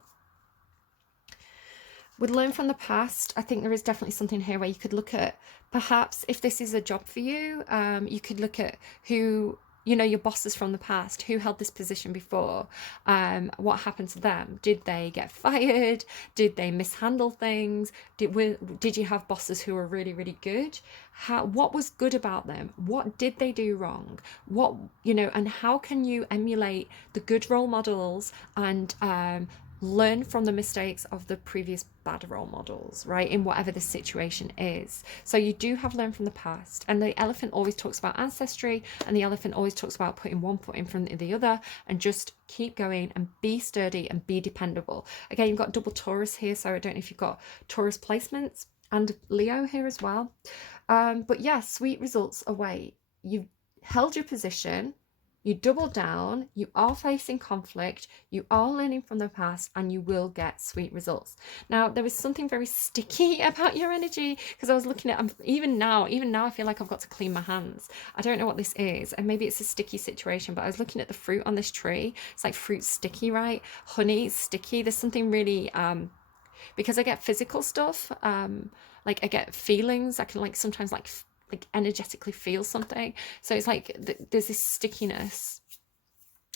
Would learn from the past. I think there is definitely something here where you could look at, perhaps if this is a job for you, you could look at who, you know, your bosses from the past, who held this position before, what happened to them. Did they get fired? Did they mishandle things? Did you have bosses who were really, really good? What was good about them? What did they do wrong? What, you know, and how can you emulate the good role models and learn from the mistakes of the previous bad role models, right, in whatever the situation is. So you do have learned from the past, and the elephant always talks about ancestry, and the elephant always talks about putting one foot in front of the other and just keep going and be sturdy and be dependable. Again, you've got double Taurus here, so I don't know if you've got Taurus placements and Leo here as well, but yeah, sweet results await. You've held your position, you double down, you are facing conflict, you are learning from the past, and you will get sweet results. Now, there is something very sticky about your energy, because I was looking at, even now I feel like I've got to clean my hands. I don't know what this is, and maybe it's a sticky situation, but I was looking at the fruit on this tree. It's like fruit sticky, right? Honey is sticky. There's something really, because I get physical stuff, like I get feelings. I can like sometimes like energetically feel something, so it's like there's this stickiness,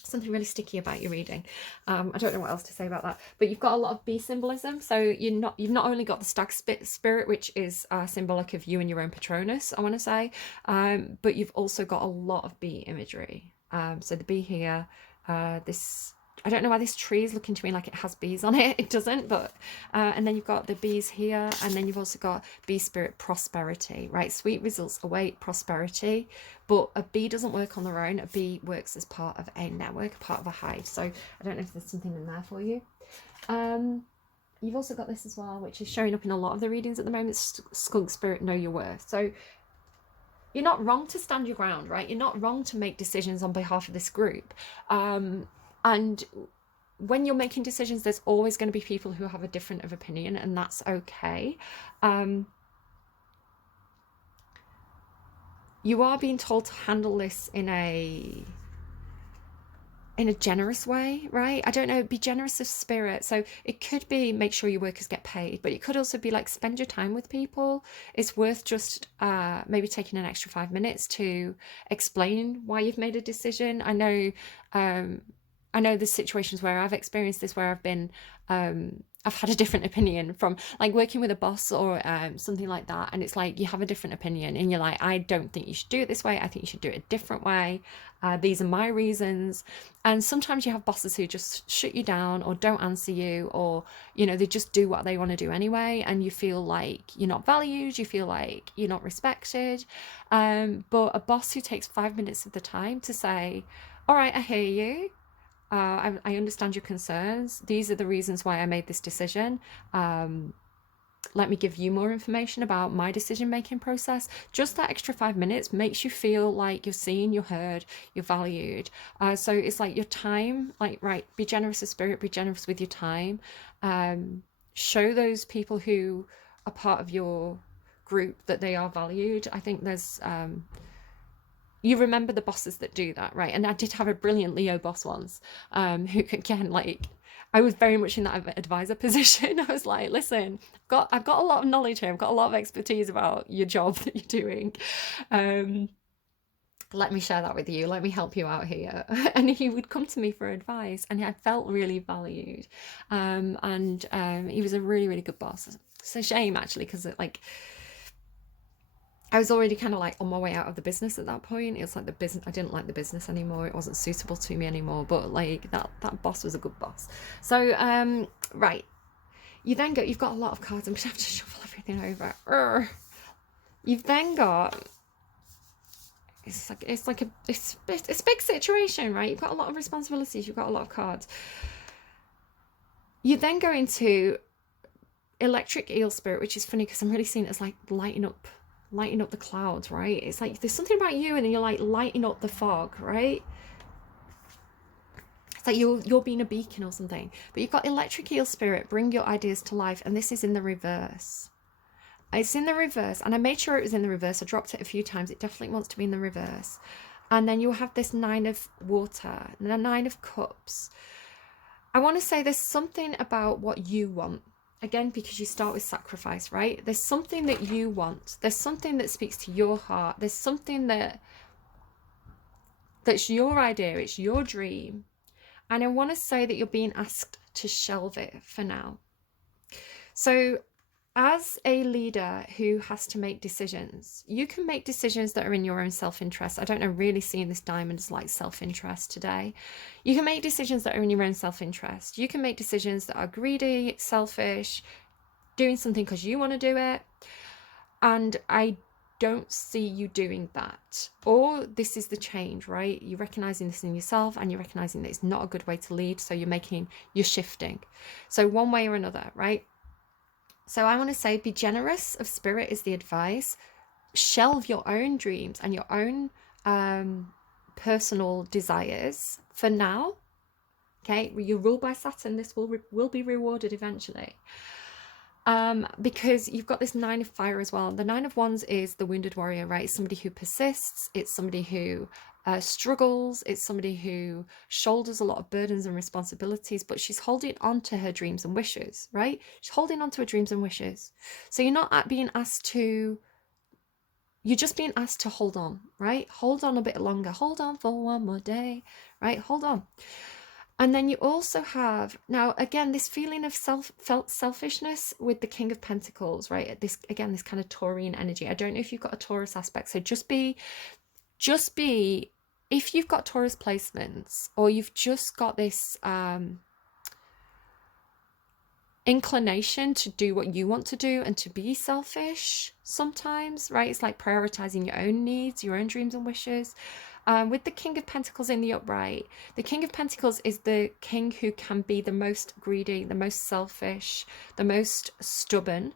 something really sticky about your reading. I don't know what else to say about that, but you've got a lot of bee symbolism. So you've not only got the stag spirit, which is symbolic of you and your own Patronus, I want to say, but you've also got a lot of bee imagery. So the bee here, this, I don't know why this tree is looking to me like it has bees on it. It doesn't, but and then you've got the bees here, and then you've also got bee spirit, prosperity, right? Sweet results await, prosperity. But a bee doesn't work on their own. A bee works as part of a network, part of a hive. So I don't know if there's something in there for you. You've also got this as well, which is showing up in a lot of the readings at the moment. Skunk spirit, know your worth. So you're not wrong to stand your ground, right? You're not wrong to make decisions on behalf of this group. And when you're making decisions, there's always going to be people who have a different of opinion, and that's okay. You are being told to handle this in a generous way, right? I don't know, be generous of spirit. So it could be make sure your workers get paid, but it could also be like spend your time with people. It's worth just maybe taking an extra 5 minutes to explain why you've made a decision. I know there's situations where I've experienced this, where I've been, I've had a different opinion from like working with a boss or something like that. And it's like, you have a different opinion and you're like, I don't think you should do it this way. I think you should do it a different way. These are my reasons. And sometimes you have bosses who just shut you down or don't answer you, or, you know, they just do what they want to do anyway. And you feel like you're not valued. You feel like you're not respected. But a boss who takes 5 minutes of the time to say, all right, I hear you. I understand your concerns. These are the reasons why I made this decision. Let me give you more information about my decision-making process. Just that extra 5 minutes makes you feel like you're seen, you're heard, you're valued. So it's like your time, like, right, be generous of spirit, be generous with your time. Show those people who are part of your group that they are valued. I think there's you remember the bosses that do that, right? And I did have a brilliant Leo boss once, who, again, like, I was very much in that advisor position. I was like, listen, I've got a lot of knowledge here. I've got a lot of expertise about your job that you're doing. Let me share that with you. Let me help you out here. And he would come to me for advice, and I felt really valued. He was a really, really good boss. It's a shame, actually, because like, I was already kind of like on my way out of the business at that point. It was like the business, I didn't like the business anymore. It wasn't suitable to me anymore. But like that boss was a good boss. So right, you've got a lot of cards. I'm gonna have to shuffle everything over. You've then got, it's a big situation, right? You've got a lot of responsibilities. You've got a lot of cards. You then go into electric eel spirit, which is funny because I'm really seeing it as like lighting up the clouds, right? It's like there's something about you, and then you're like lighting up the fog, right? It's like you're being a beacon or something. But you've got electric eel spirit, bring your ideas to life, and this is in the reverse. It's in the reverse, and I made sure it was in the reverse. I dropped it a few times. It definitely wants to be in the reverse. And then you'll have this 9 of water and a 9 of cups. I want to say there's something about what you want. Again, because you start with sacrifice, right? There's something that you want. There's something that speaks to your heart. There's something that's your idea. It's your dream. And I want to say that you're being asked to shelve it for now. So as a leader who has to make decisions, you can make decisions that are in your own self-interest. I don't know, really seeing this diamond as like self-interest today. You can make decisions that are in your own self-interest. You can make decisions that are greedy, selfish, doing something because you want to do it. And I don't see you doing that. Or this is the change, right? You're recognizing this in yourself, and you're recognizing that it's not a good way to lead. So you're shifting. So one way or another, right? So I want to say, be generous of spirit is the advice. Shelve your own dreams and your own personal desires for now. Okay, you're ruled by Saturn. This will be rewarded eventually. Because you've got this 9 of fire as well. The 9 of wands is the wounded warrior, right? It's somebody who persists. It's somebody who struggles. It's somebody who shoulders a lot of burdens and responsibilities, but she's holding on to her dreams and wishes, right? She's holding on to her dreams and wishes. So you're not being asked to, you're just being asked to hold on, right? Hold on a bit longer. Hold on for one more day, right? Hold on. And then you also have, now again, this feeling of felt selfishness with the King of Pentacles, right? This kind of Taurian energy. I don't know if you've got a Taurus aspect, so just be, if you've got Taurus placements, or you've just got this inclination to do what you want to do and to be selfish sometimes, right? It's like prioritizing your own needs, your own dreams and wishes. With the King of Pentacles in the upright, the King of Pentacles is the king who can be the most greedy, the most selfish, the most stubborn.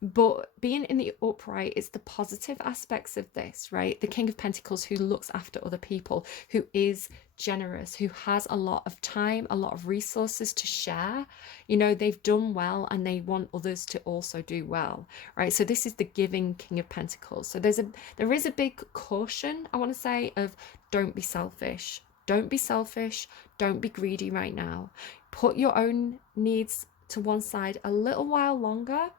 But being in the upright is the positive aspects of this, right? The King of Pentacles who looks after other people, who is generous, who has a lot of time, a lot of resources to share. You know, they've done well and they want others to also do well, right? So this is the giving King of Pentacles. So there is a big caution, I want to say, of don't be selfish. Don't be selfish. Don't be greedy right now. Put your own needs to one side a little while longer.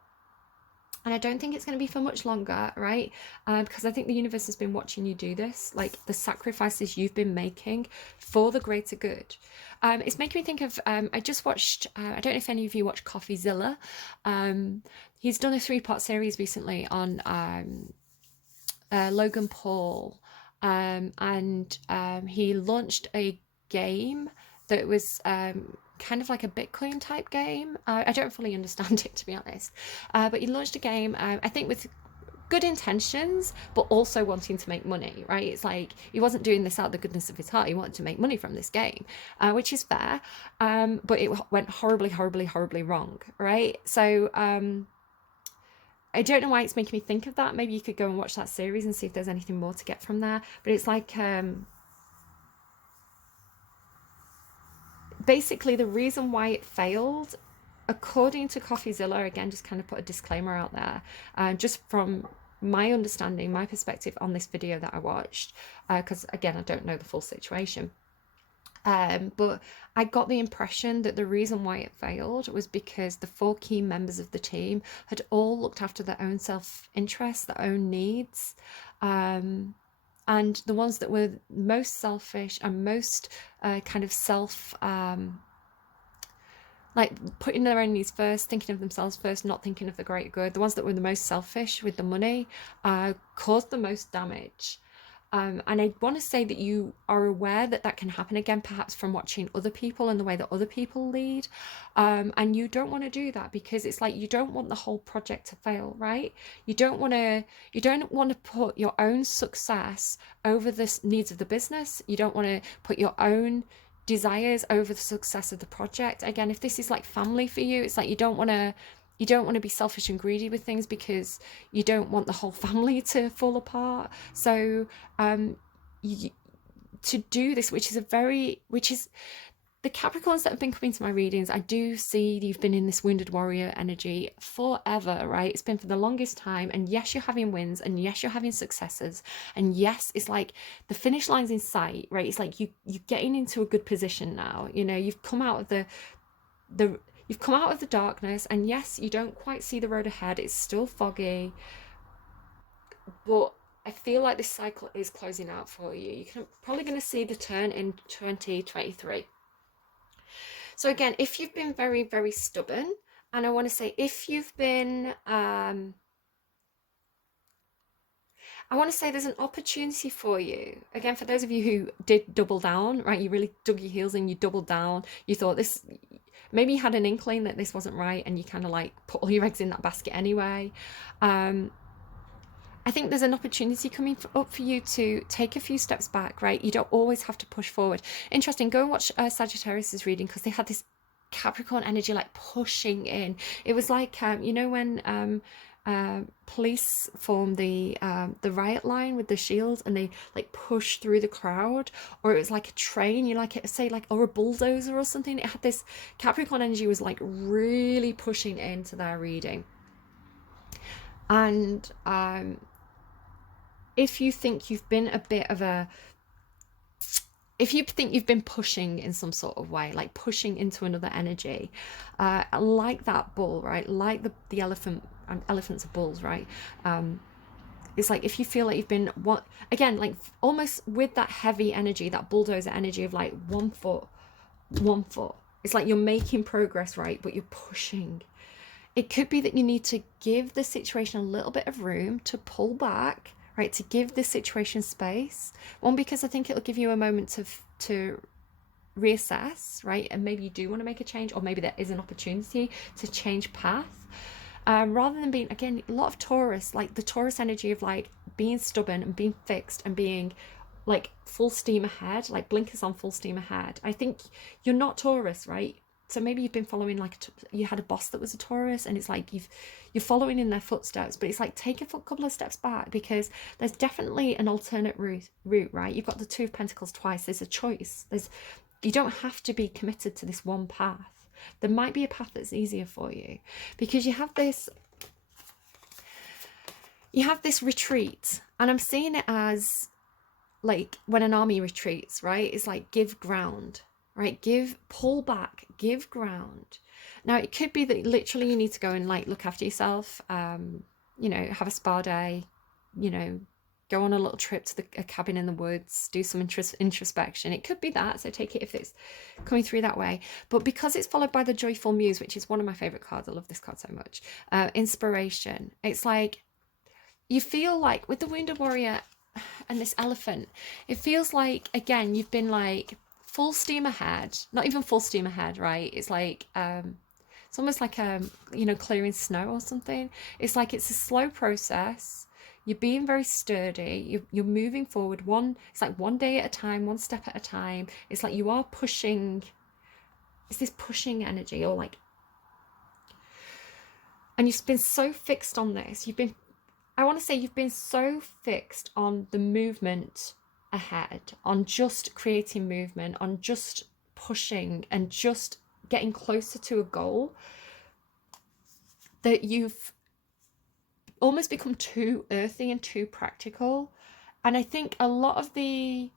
And I don't think it's going to be for much longer, right? Because I think the universe has been watching you do this, like the sacrifices you've been making for the greater good. It's making me think of, I just watched, I don't know if any of you watch CoffeeZilla. He's done a 3-part series recently on Logan Paul. And he launched a game that was kind of like a Bitcoin type game. I don't fully understand it, to be honest, but he launched a game, I think with good intentions, but also wanting to make money, right? It's like he wasn't doing this out of the goodness of his heart. He wanted to make money from this game, which is fair. But it went horribly, horribly, horribly wrong, right? So I don't know why it's making me think of that. Maybe you could go and watch that series and see if there's anything more to get from there. But it's like, basically the reason why it failed, according to CoffeeZilla, again, just kind of put a disclaimer out there, just from my understanding, my perspective on this video that I watched, because again, I don't know the full situation. But I got the impression that the reason why it failed was because the 4 key members of the team had all looked after their own self-interest, their own needs. And the ones that were most selfish and most kind of like putting their own needs first, thinking of themselves first, not thinking of the greater good, the ones that were the most selfish with the money, caused the most damage. And I want to say that you are aware that that can happen again, perhaps from watching other people and the way that other people lead. And you don't want to do that, because it's like you don't want the whole project to fail, right? You don't want to put your own success over the needs of the business. You don't want to put your own desires over the success of the project. Again, if this is like family for you, it's like you don't want to be selfish and greedy with things, because you don't want the whole family to fall apart. So to do this, which is the Capricorns that have been coming to my readings, I do see you've been in this wounded warrior energy forever, right? It's been for the longest time. And yes, you're having wins, and yes, you're having successes, and yes, it's like the finish line's in sight, right? It's like you're getting into a good position now. You know, you've come out of you've come out of the darkness, and yes, you don't quite see the road ahead. It's still foggy, but I feel like this cycle is closing out for you. You're probably going to see the turn in 2023. So again, if you've been very, very stubborn, and I want to say if you've been, I want to say there's an opportunity for you. Again, for those of you who did double down, right? You really dug your heels in, you doubled down. You thought this, maybe you had an inkling that this wasn't right, and you kind of like put all your eggs in that basket anyway. I think there's an opportunity coming up for you to take a few steps back, right? You don't always have to push forward. Interesting, go and watch Sagittarius's reading, because they had this Capricorn energy like pushing in. It was like, you know, when police form the riot line with the shields, and they like push through the crowd, or it was like a train, you like it, say like, or a bulldozer or something. It had this Capricorn energy was like really pushing into their reading. And if you think you've been if you think you've been pushing in some sort of way, like pushing into another energy, like that bull, right? Like the elephant, and elephants are bulls, right? It's like if you feel like you've been, again, like almost with that heavy energy, that bulldozer energy of like 1 foot. It's like you're making progress, right? But you're pushing. It could be that you need to give the situation a little bit of room to pull back, right? To give this situation space. One, because I think it'll give you a moment to reassess, right? And maybe you do want to make a change, or maybe there is an opportunity to change path. Rather than being, again, a lot of Taurus, like the Taurus energy of like being stubborn and being fixed and being like full steam ahead, like blinkers on, full steam ahead. I think you're not Taurus, right? So maybe you've been following like you had a boss that was a Taurus, and it's like you're following in their footsteps, but it's like take a couple of steps back, because there's definitely an alternate route, right? You've got the 2 of Pentacles twice. There's a choice. You don't have to be committed to this one path. There might be a path that's easier for you, because you have this retreat, and I'm seeing it as like when an army retreats, right? It's like give ground. Right, pull back, give ground. Now, it could be that literally you need to go and like look after yourself, you know, have a spa day, you know, go on a little trip to a cabin in the woods, do some introspection. It could be that, so take it if it's coming through that way. But because it's followed by the Joyful Muse, which is one of my favorite cards, I love this card so much, inspiration. It's like you feel like with the Wounded Warrior and this elephant, it feels like, again, you've been like full steam ahead, not even full steam ahead, right? It's like it's almost like you know, clearing snow or something. It's like it's a slow process, You're being very sturdy. You're moving forward. It's like one day at a time, one step at a time. It's like you are pushing. It's this pushing energy, or like, and you've been so fixed on this. I want to say you've been so fixed on the movement ahead, on just creating movement, on just pushing and just getting closer to a goal, that you've almost become too earthy and too practical. And I think a lot of the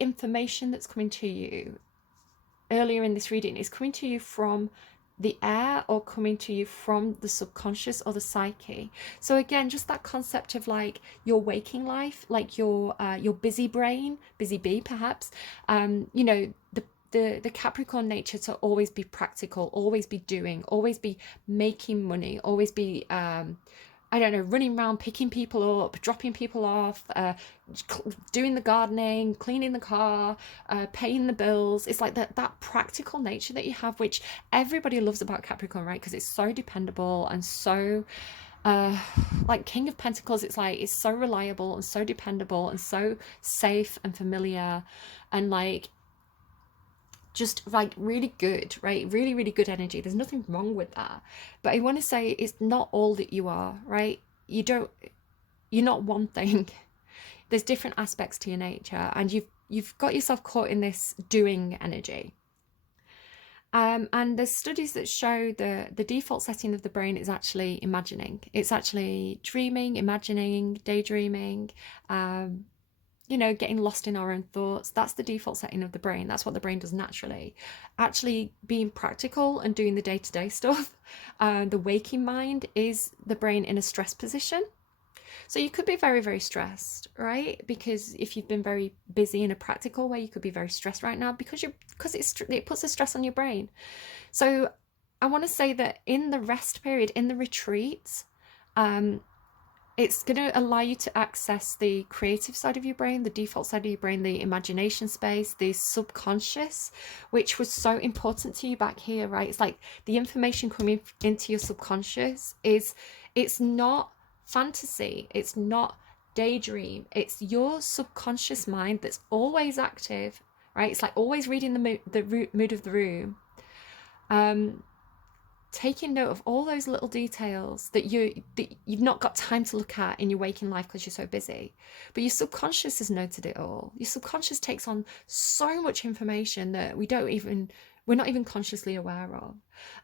information that's coming to you earlier in this reading is coming to you from the air, or coming to you from the subconscious or the psyche. So again, just that concept of like your waking life, like your busy brain, busy bee perhaps, you know, the Capricorn nature to always be practical, always be doing, always be making money, always be I don't know, running around, picking people up, dropping people off, doing the gardening, cleaning the car, paying the bills. It's like that practical nature that you have, which everybody loves about Capricorn, right? Because it's so dependable and so, like King of Pentacles, it's like, it's so reliable and so dependable and so safe and familiar, and like, just like really good, right? Really, really good energy. There's nothing wrong with that. But I want to say it's not all that you are, right? You're not one thing. There's different aspects to your nature, and you've got yourself caught in this doing energy. And there's studies that show the default setting of the brain is actually imagining. It's actually dreaming, imagining, daydreaming, you know, getting lost in our own thoughts. That's the default setting of the brain. That's what the brain does naturally. Actually being practical and doing the day-to-day stuff, the waking mind is the brain in a stress position. So you could be very, very stressed, right? Because if you've been very busy in a practical way, you could be very stressed right now because it puts a stress on your brain. So I want to say that in the rest period, in the retreats, it's going to allow you to access the creative side of your brain, the default side of your brain, the imagination space, the subconscious, which was so important to you back here, right? It's like the information coming into your subconscious it's not fantasy, it's not daydream, it's your subconscious mind that's always active, right? It's like always reading the mood of the room, taking note of all those little details that you've not got time to look at in your waking life because you're so busy. But your subconscious has noted it all. Your subconscious takes on so much information that we're not even consciously aware of.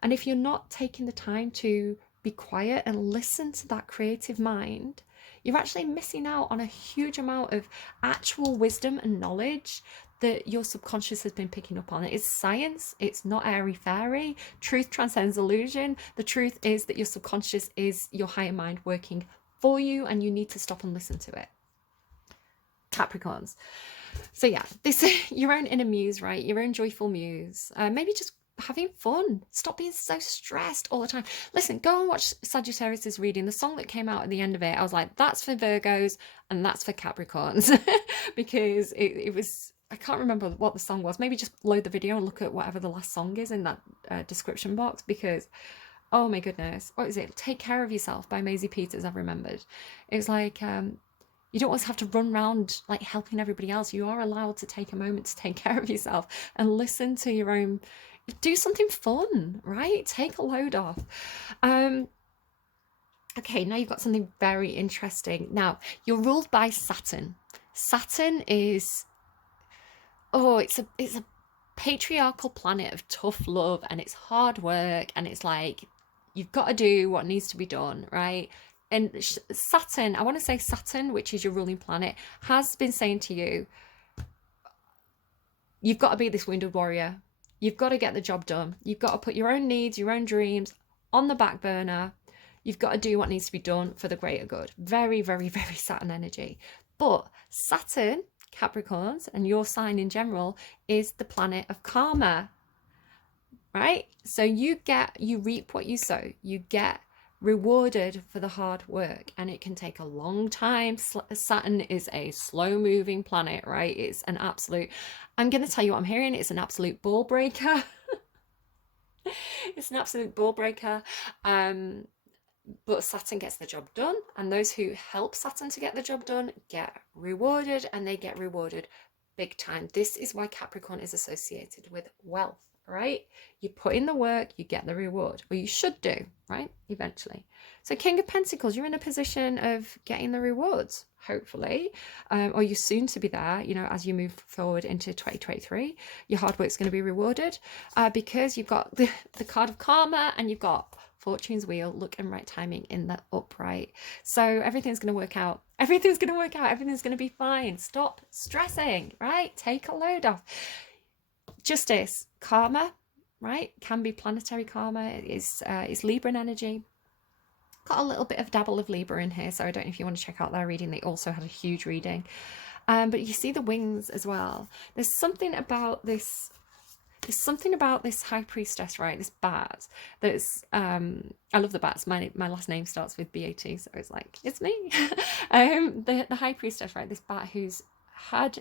And if you're not taking the time to be quiet and listen to that creative mind, you're actually missing out on a huge amount of actual wisdom and knowledge that your subconscious has been picking up on. It's science, it's not airy-fairy. Truth transcends illusion. The truth is that your subconscious is your higher mind working for you, and you need to stop and listen to it. Capricorns. So yeah, this your own inner muse, right? Your own joyful muse. Maybe just having fun. Stop being so stressed all the time. Listen, go and watch Sagittarius's reading. The song that came out at the end of it, I was like, that's for Virgos and that's for Capricorns. Because it was, I can't remember what the song was. Maybe just load the video and look at whatever the last song is in that description box, because oh my goodness, what is it? Take Care of Yourself by Maisie Peters, I've remembered. It was like, you don't always have to run around like helping everybody else. You are allowed to take a moment to take care of yourself and listen to your own, do something fun, right? Take a load off. Okay, now you've got something very interesting. Now, you're ruled by Saturn. Saturn is, it's a patriarchal planet of tough love, and it's hard work, and it's like you've got to do what needs to be done, right? And Saturn, I want to say Saturn, which is your ruling planet, has been saying to you, you've got to be this wounded warrior. You've got to get the job done. You've got to put your own needs, your own dreams on the back burner. You've got to do what needs to be done for the greater good. Very, very, very Saturn energy. But Saturn, Capricorns, and your sign in general, is the planet of karma, right? So you reap what you sow. You get rewarded for the hard work, and it can take a long time. Saturn is a slow moving planet, right? It's an absolute, I'm going to tell you what I'm hearing, it's an absolute ball breaker. It's an absolute ball breaker. but Saturn gets the job done, and those who help Saturn to get the job done get rewarded, and they get rewarded big time. This is why Capricorn is associated with wealth, right? You put in the work, you get the reward, or you should do, right? Eventually. So King of Pentacles, you're in a position of getting the rewards, hopefully, or you're soon to be there, you know, as you move forward into 2023. Your hard work's going to be rewarded because you've got the card of karma, and you've got Fortune's wheel, luck and right timing in the upright. So everything's going to work out. Everything's going to work out. Everything's going to be fine. Stop stressing, right? Take a load off. Justice, karma, right? Can be planetary karma. It's Libran energy. Got a little bit of dabble of Libra in here, so I don't know if you want to check out their reading. They also had a huge reading. But you see the wings as well. There's something about this. There's something about this high priestess, right? This bat. That's I love the bats. My last name starts with BAT, so it's like it's me. The high priestess, right? This bat who's had,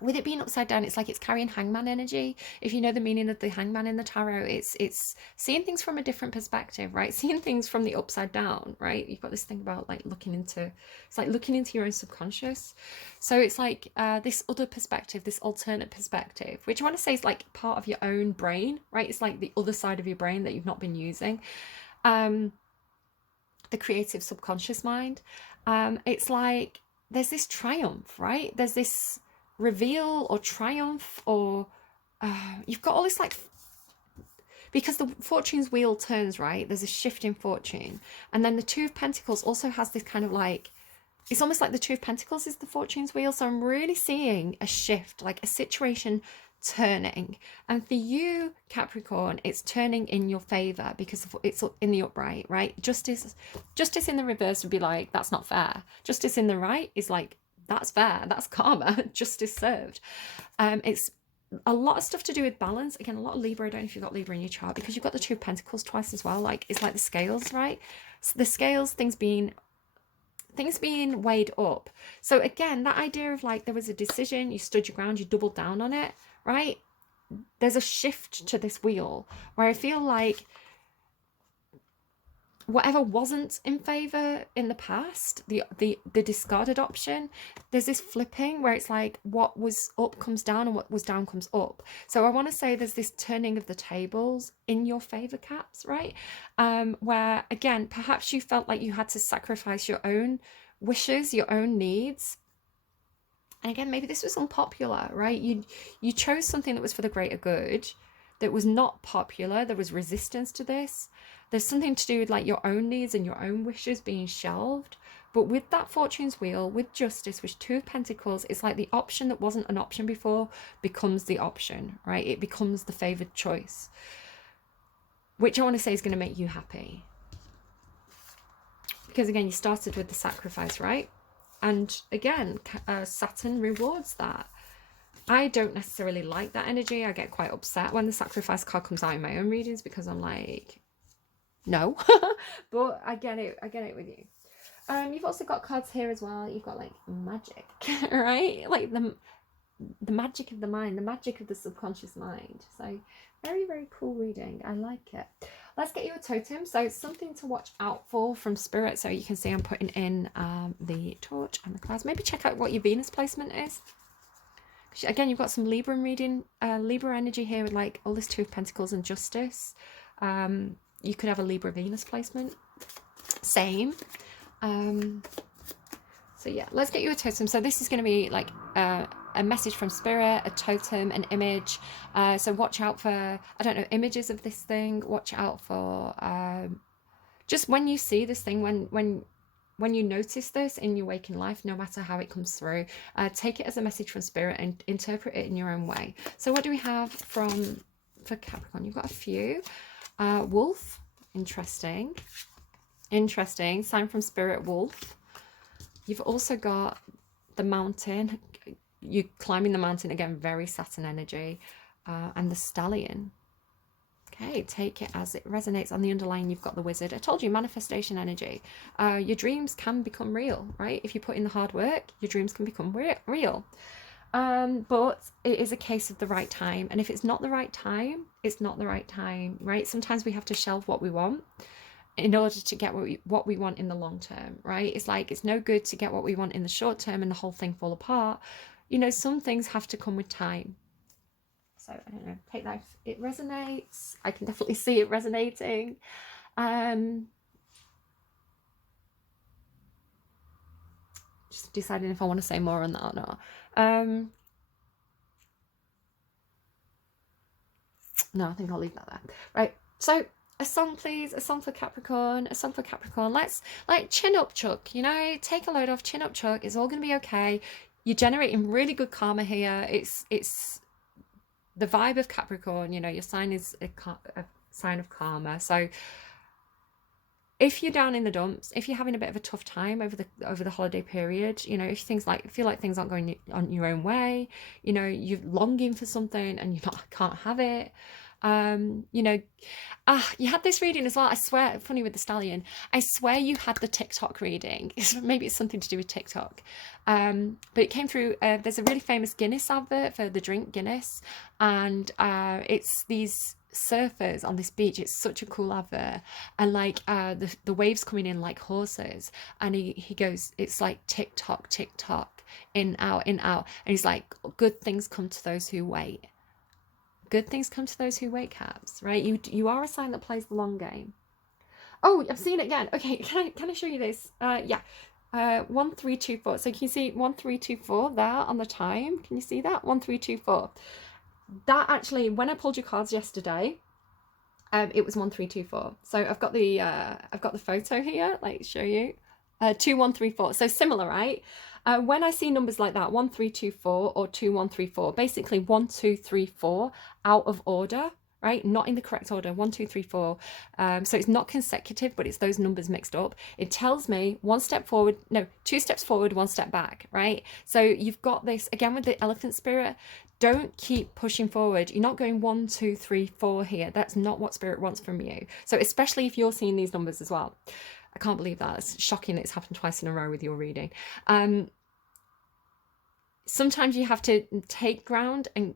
with it being upside down, it's like it's carrying hangman energy. If you know the meaning of the hangman in the tarot, it's seeing things from a different perspective, right? Seeing things from the upside down, right? You've got this thing about like looking into your own subconscious. So it's like this other perspective, this alternate perspective, which I want to say is like part of your own brain, right? It's like the other side of your brain that you've not been using. The creative subconscious mind. It's like there's this triumph, right? There's this reveal or triumph, or you've got all this like, because the Fortune's wheel turns, right? There's a shift in fortune, and then the Two of Pentacles also has this kind of like, it's almost like the Two of Pentacles is the Fortune's wheel. So I'm really seeing a shift, like a situation turning, and for you Capricorn, it's turning in your favor because it's in the upright, right? Justice in the reverse would be like, that's not fair. Justice in the right is like, that's fair, that's karma, justice served. It's a lot of stuff to do with balance. Again, a lot of Libra. I don't know if you've got Libra in your chart, because you've got the Two of Pentacles twice as well. Like it's like the scales, right? So the scales, things being weighed up. So again, that idea of like there was a decision, you stood your ground, you doubled down on it, right? There's a shift to this wheel where I feel like whatever wasn't in favor in the past, the discarded option, there's this flipping where it's like what was up comes down and what was down comes up. So I want to say there's this turning of the tables in your favor, Caps, right? Where again, perhaps you felt like you had to sacrifice your own wishes, your own needs. And again, maybe this was unpopular, right? You chose something that was for the greater good, that was not popular. There was resistance to this. There's something to do with like your own needs and your own wishes being shelved. But with that Fortune's wheel, with justice, with Two of Pentacles, it's like the option that wasn't an option before becomes the option, right? It becomes the favored choice, which I want to say is going to make you happy. Because again, you started with the sacrifice, right? And again, Saturn rewards that. I don't necessarily like that energy. I get quite upset when the sacrifice card comes out in my own readings, because I'm like, no. But I get it with you. You've also got cards here as well. You've got like magic, right? Like the magic of the mind, the magic of the subconscious mind. So very, very cool reading. I like it. Let's get you a totem. So it's something to watch out for from Spirit. So you can see I'm putting in the torch and the clouds. Maybe check out what your Venus placement is. Again, you've got some Libra reading, Libra energy here with like all this Two of Pentacles and Justice. You could have a Libra Venus placement. Same. So yeah, let's get you a totem. So this is going to be like a message from Spirit, a totem, an image. So watch out for, I don't know, images of this thing. Watch out for just when you see this thing, when you notice this in your waking life, no matter how it comes through, take it as a message from Spirit and interpret it in your own way. So what do we have for Capricorn? You've got a few. Wolf, interesting. Sign from Spirit, Wolf. You've also got the mountain. You're climbing the mountain, again, very Saturn energy. And the stallion. Okay, take it as it resonates. On the underlying, you've got the wizard. I told you, manifestation energy. Your dreams can become real, right? If you put in the hard work, your dreams can become real. But it is a case of the right time. And if it's not the right time, it's not the right time, right? Sometimes we have to shelve what we want in order to get what we want in the long term, right? It's like, it's no good to get what we want in the short term and the whole thing fall apart. You know, some things have to come with time. So I don't know, take that if it resonates. I can definitely see it resonating. Just deciding if I want to say more on that or not. No, I think I'll leave that there. Right, so a song please, a song for Capricorn, a song for Capricorn. Let's like chin up, Chuck, you know, take a load off, chin up, Chuck. It's all gonna be okay. You're generating really good karma here. It's the vibe of Capricorn, you know, your sign is a sign of karma. So if you're down in the dumps, if you're having a bit of a tough time over the holiday period, you know, if things like feel like things aren't going on your own way, you know, you're longing for something and you can't have it, you know, you had this reading as well. I swear, funny with the stallion, I swear you had the TikTok reading. Maybe it's something to do with TikTok, but it came through. There's a really famous Guinness advert for the drink Guinness, and it's these surfers on this beach. It's such a cool advert, and like the waves coming in like horses, and he goes, it's like tick tock, in out, and he's like, good things come to those who wait. Good things come to those who wait, Caps, right? You are a sign that plays the long game. Oh, I've seen it again. Okay, can I show you this? Yeah. 1324. So can you see 1324 there on the time? Can you see that? 1324. That actually, when I pulled your cards yesterday, it was 1324. So I've got the photo here, like show you. 2134. So similar, right? When I see numbers like that, 1324 or 2134, basically 1, 2, 3, 4 out of order, right? Not in the correct order. 1, 2, 3, 4. So it's not consecutive, but it's those numbers mixed up. It tells me 1 step forward, no, 2 steps forward, 1 step back, right? So you've got this again with the elephant spirit. Don't keep pushing forward. You're not going 1, 2, 3, 4 here. That's not what spirit wants from you. So especially if you're seeing these numbers as well. I can't believe that. It's shocking that it's happened twice in a row with your reading. Sometimes you have to take ground and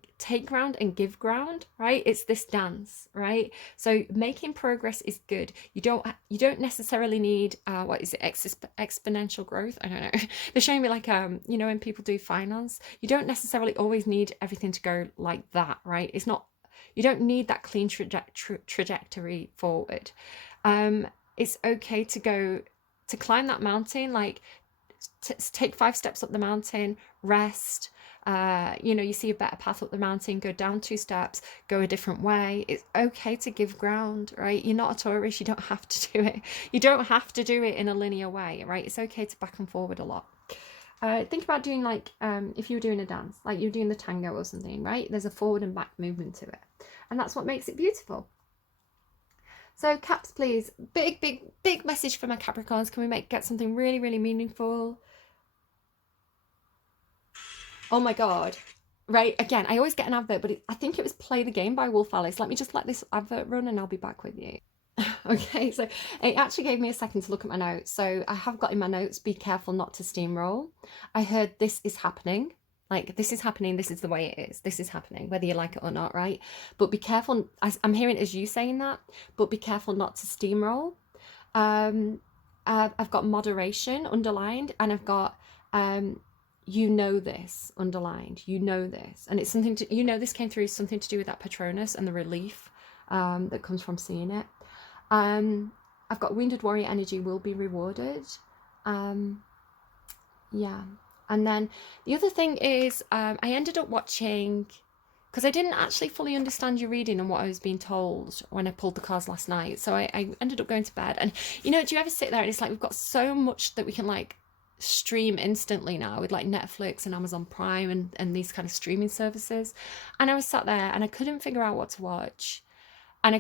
give ground, right? It's this dance, right? So making progress is good. You don't necessarily need what is it, exponential growth? I don't know. They're showing me like you know, when people do finance, you don't necessarily always need everything to go like that, right? It's not, you don't need that clean trajectory forward. It's okay to go to climb that mountain, like take 5 steps up the mountain, rest, you know, you see a better path up the mountain, go down 2 steps, go a different way. It's okay to give ground, right? You're not a Taurus, you don't have to do it. You don't have to do it in a linear way, right? It's okay to back and forward a lot. Think about doing like, if you were doing a dance, like you're doing the tango or something, right? There's a forward and back movement to it. And that's what makes it beautiful. So Caps, please, big message for my Capricorns. Can we get something really, really meaningful? Oh my God. Right, again, I always get an advert, but I think it was Play the Game by Wolf Alice. Let me just let this advert run and I'll be back with you. Okay, so it actually gave me a second to look at my notes. So I have got in my notes, be careful not to steamroll. I heard this is happening. Like, this is happening, this is the way it is, this is happening, whether you like it or not, right? But be careful, I'm hearing it as you saying that, but be careful not to steamroll. I've got moderation underlined, and I've got, you know this underlined, you know this. And it's something to, you know, this came through something to do with that Patronus and the relief that comes from seeing it. I've got wounded warrior energy will be rewarded. Yeah. And then the other thing is, I ended up watching, because I didn't actually fully understand your reading and what I was being told when I pulled the cards last night. So I ended up going to bed. And, you know, do you ever sit there and it's like, we've got so much that we can like stream instantly now with like Netflix and Amazon Prime and these kind of streaming services. And I was sat there and I couldn't figure out what to watch. And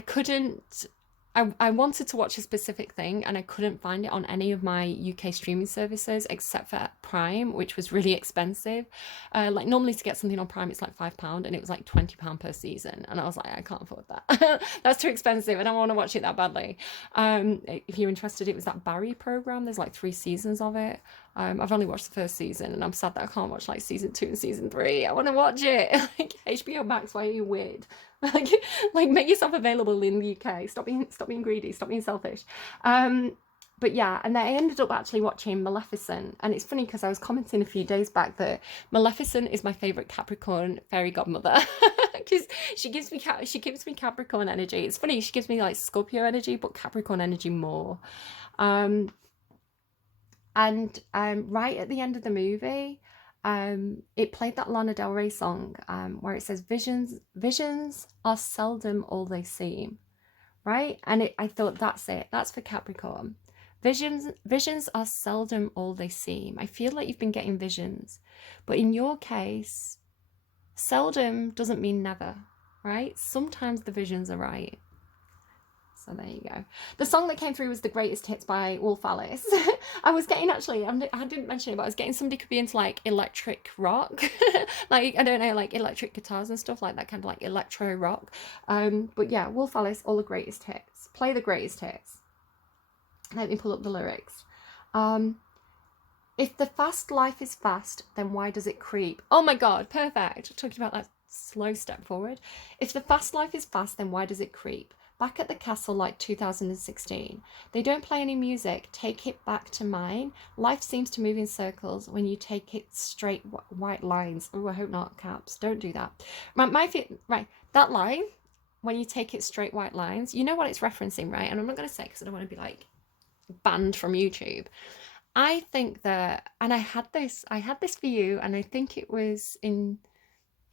I wanted to watch a specific thing and I couldn't find it on any of my UK streaming services except for Prime, which was really expensive. Like normally to get something on Prime, it's like £5 and it was like £20 per season. And I was like, I can't afford that. That's too expensive and I want to watch it that badly. If you're interested, it was that Barry program. There's like 3 seasons of it. I've only watched the first season, and I'm sad that I can't watch like season 2 and season 3. I want to watch it. Like, HBO Max, why are you weird? like make yourself available in the UK. Stop being greedy. Stop being selfish. But yeah, and then I ended up actually watching Maleficent, and it's funny because I was commenting a few days back that Maleficent is my favorite Capricorn fairy godmother because she gives me Capricorn energy. It's funny, she gives me like Scorpio energy, but Capricorn energy more. And right at the end of the movie, it played that Lana Del Rey song where it says visions are seldom all they seem, right? And I thought, that's it, that's for Capricorn. Visions are seldom all they seem. I feel like you've been getting visions, but in your case, seldom doesn't mean never, right? Sometimes the visions are right. So there you go. The song that came through was The Greatest Hits by Wolf Alice. I was getting, actually, I didn't mention it, but I was getting somebody could be into like electric rock. Like, I don't know, like electric guitars and stuff like that, kind of like electro rock. But yeah, Wolf Alice, all the greatest hits. Play the greatest hits. Let me pull up the lyrics. If the fast life is fast, then why does it creep? Oh my God, perfect. Talking about that slow step forward. If the fast life is fast, then why does it creep? Back at the castle like 2016. They don't play any music. Take it back to mine. Life seems to move in circles when you take it straight white lines. Oh, I hope not, Caps. Don't do that. Right, that line, when you take it straight white lines, you know what it's referencing, right? And I'm not going to say because I don't want to be like banned from YouTube. I think that, and I had this for you, and I think it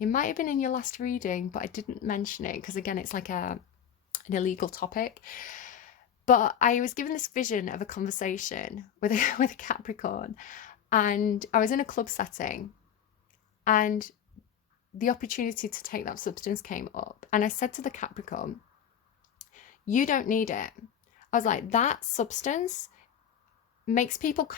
might have been in your last reading, but I didn't mention it because again, it's like an illegal topic. But I was given this vision of a conversation with a Capricorn, and I was in a club setting, and the opportunity to take that substance came up, and I said to the Capricorn, you don't need it. I was like, that substance makes people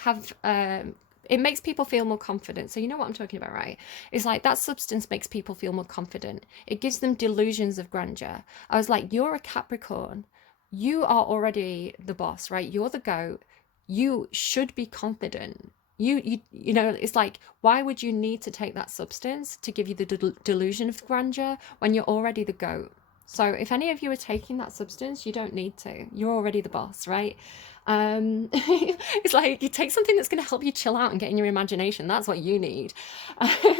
it makes people feel more confident. So you know what I'm talking about, right? It's like that substance makes people feel more confident. It gives them delusions of grandeur. I was like, you're a Capricorn. You are already the boss, right? You're the goat. You should be confident. You know, it's like, why would you need to take that substance to give you the delusion of grandeur when you're already the goat? So if any of you are taking that substance, you don't need to. You're already the boss, right? It's like, you take something that's going to help you chill out and get in your imagination. That's what you need.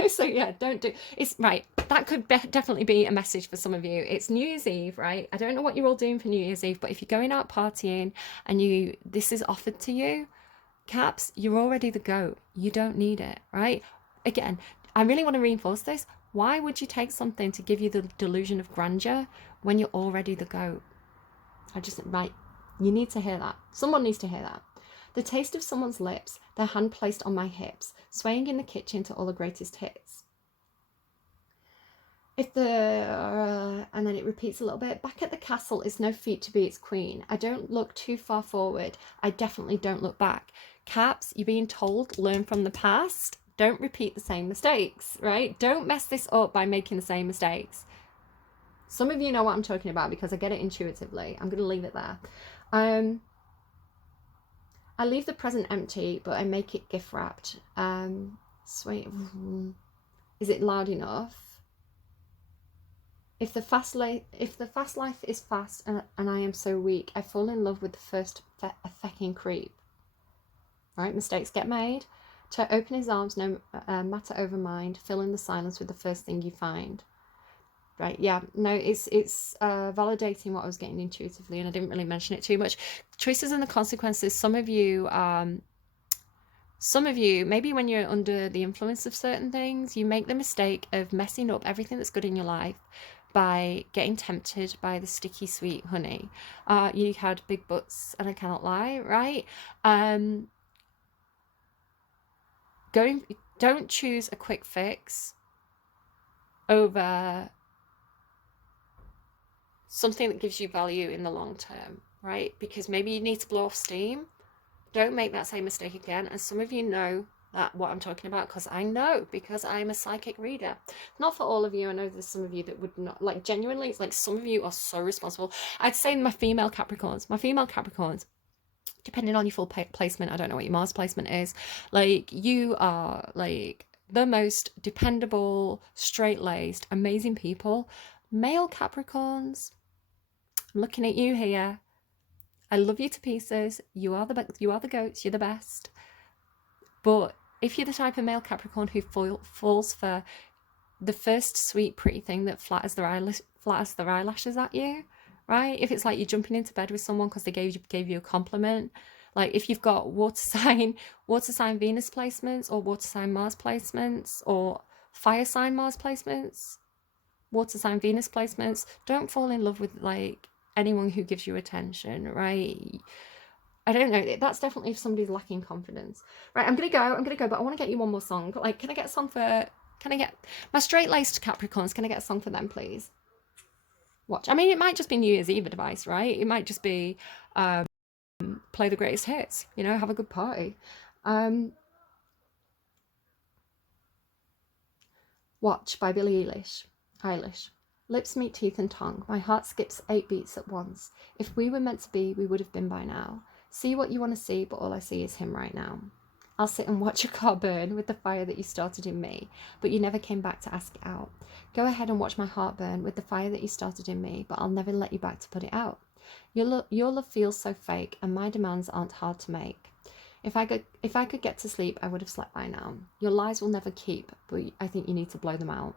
So yeah, don't do it's right. That could definitely be a message for some of you. It's New Year's Eve, right? I don't know what you're all doing for New Year's Eve, but if you're going out partying and this is offered to you, Caps, you're already the goat. You don't need it, right? Again, I really want to reinforce this. Why would you take something to give you the delusion of grandeur when you're already the goat? Right, you need to hear that. Someone needs to hear that. The taste of someone's lips, their hand placed on my hips, swaying in the kitchen to all the greatest hits. And then it repeats a little bit. Back at the castle is no feat to be its queen. I don't look too far forward. I definitely don't look back. Caps, you're being told, learn from the past. Don't repeat the same mistakes, right? Don't mess this up by making the same mistakes. Some of you know what I'm talking about because I get it intuitively. I'm going to leave it there. I leave the present empty, but I make it gift wrapped. Sweet. Is it loud enough? If the fast life is fast and I am so weak, I fall in love with the first fecking creep. Right, mistakes get made. To open his arms, no matter over mind, fill in the silence with the first thing you find. Right, yeah, no, it's validating what I was getting intuitively, and I didn't really mention it too much. Choices and the consequences. Some of you, maybe when you're under the influence of certain things, you make the mistake of messing up everything that's good in your life by getting tempted by the sticky sweet honey. You had big butts, and I cannot lie, right? Don't choose a quick fix over something that gives you value in the long term, right? Because maybe you need to blow off steam. Don't make that same mistake again. And some of you know that what I'm talking about, because I know, because I'm a psychic reader. Not for all of you. I know there's some of you that would not, like, genuinely, like, some of you are so responsible. I'd say my female Capricorns, depending on your full placement. I don't know what your Mars placement is. Like, you are like the most dependable, straight-laced, amazing people. Male Capricorns, I'm looking at you here. I love you to pieces. You are the goats. You're the best. But if you're the type of male Capricorn who falls for the first sweet, pretty thing that flatters their eyelashes at you, right? If it's like you're jumping into bed with someone because they gave you a compliment, like if you've got water sign Venus placements, or water sign Mars placements, or fire sign Mars placements, water sign Venus placements, don't fall in love with like anyone who gives you attention, right? I don't know. That's definitely if somebody's lacking confidence. Right, I'm gonna go, but I want to get you one more song. Like, can I get a song for, can I get my straight-laced Capricorns, can I get a song for them, please? Watch. I mean, it might just be New Year's Eve advice, right? It might just be play the greatest hits, you know, have a good party. Watch by Billie Eilish. Lips meet teeth and tongue. My heart skips 8 beats at once. If we were meant to be, we would have been by now. See what you want to see, but all I see is him right now. I'll sit and watch your car burn with the fire that you started in me, but you never came back to ask it out. Go ahead and watch my heart burn with the fire that you started in me, but I'll never let you back to put it out. Your love feels so fake, and my demands aren't hard to make. If I could get to sleep, I would have slept by now. Your lies will never keep, but I think you need to blow them out.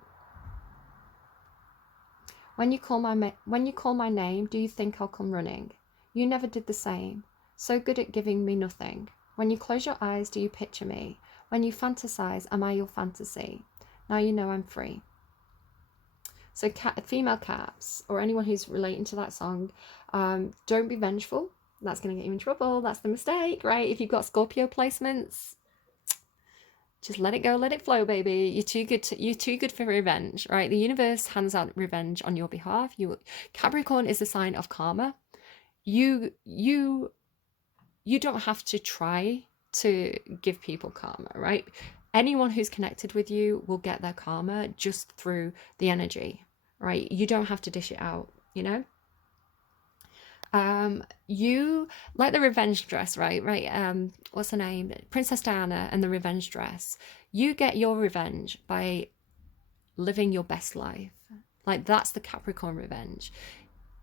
When you call my name, do you think I'll come running? You never did the same. So good at giving me nothing. When you close your eyes, do you picture me? When you fantasize, am I your fantasy? Now you know I'm free. So female Caps, or anyone who's relating to that song, don't be vengeful. That's going to get you in trouble. That's the mistake, right? If you've got Scorpio placements, just let it go, let it flow, baby. You're too good for revenge, right? The universe hands out revenge on your behalf. Capricorn is the sign of karma. You don't have to try to give people karma, right? Anyone who's connected with you will get their karma just through the energy, right? You don't have to dish it out, you know? You like the revenge dress, right? What's her name? Princess Diana and the revenge dress. You get your revenge by living your best life. Like, that's the Capricorn revenge.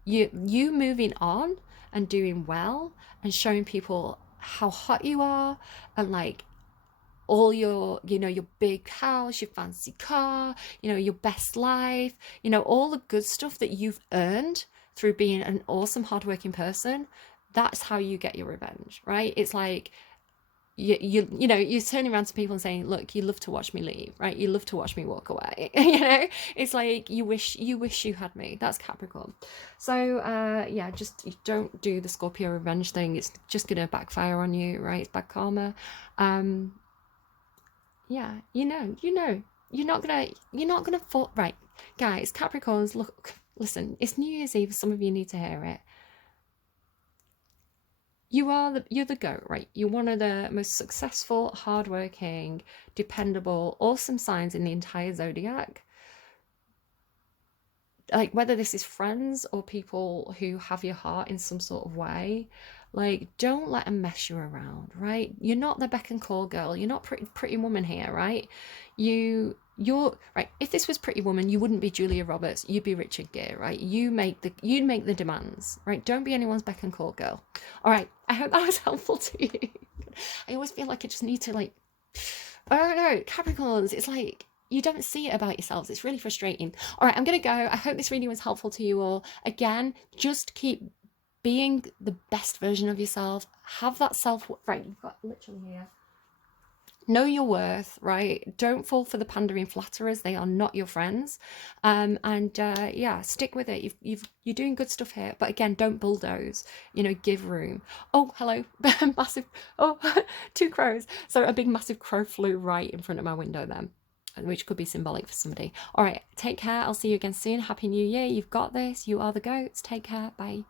You moving on and doing well and showing people how hot you are, and like all your, you know, your big house, your fancy car, you know, your best life, you know, all the good stuff that you've earned through being an awesome, hardworking person. That's how you get your revenge, right? It's like you know, you're turning around to people and saying, look, you love to watch me leave, right? You love to watch me walk away. You know, it's like you wish you had me. That's Capricorn. So yeah, just don't do the Scorpio revenge thing. It's just gonna backfire on you, right? It's bad karma. Yeah, you know, you're not gonna fall, right? Guys, Capricorns, look, listen, it's New Year's Eve. Some of you need to hear it. You're the goat, right? You're one of the most successful, hardworking, dependable, awesome signs in the entire zodiac. Like, whether this is friends or people who have your heart in some sort of way, like, don't let them mess you around, right? You're not the beck and call girl. You're not pretty woman here, right? You're right. If this was Pretty Woman, you wouldn't be Julia Roberts. You'd be Richard Gere, right? You'd make the demands, right? Don't be anyone's beck and call girl. All right. I hope that was helpful to you. I always feel like I just need to, like, I don't know, Capricorns. It's like you don't see it about yourselves. It's really frustrating. All right, I'm gonna go. I hope this reading was helpful to you all. Again, just keep being the best version of yourself. Have that self, right? You've got literally here. Know your worth, right? Don't fall for the pandering flatterers. They are not your friends. Yeah, stick with it. You're doing good stuff here. But again, don't bulldoze. You know, give room. Oh, hello, massive. Oh, 2 crows. So a big massive crow flew right in front of my window then, which could be symbolic for somebody. All right, take care. I'll see you again soon. Happy New Year. You've got this. You are the goats. Take care. Bye.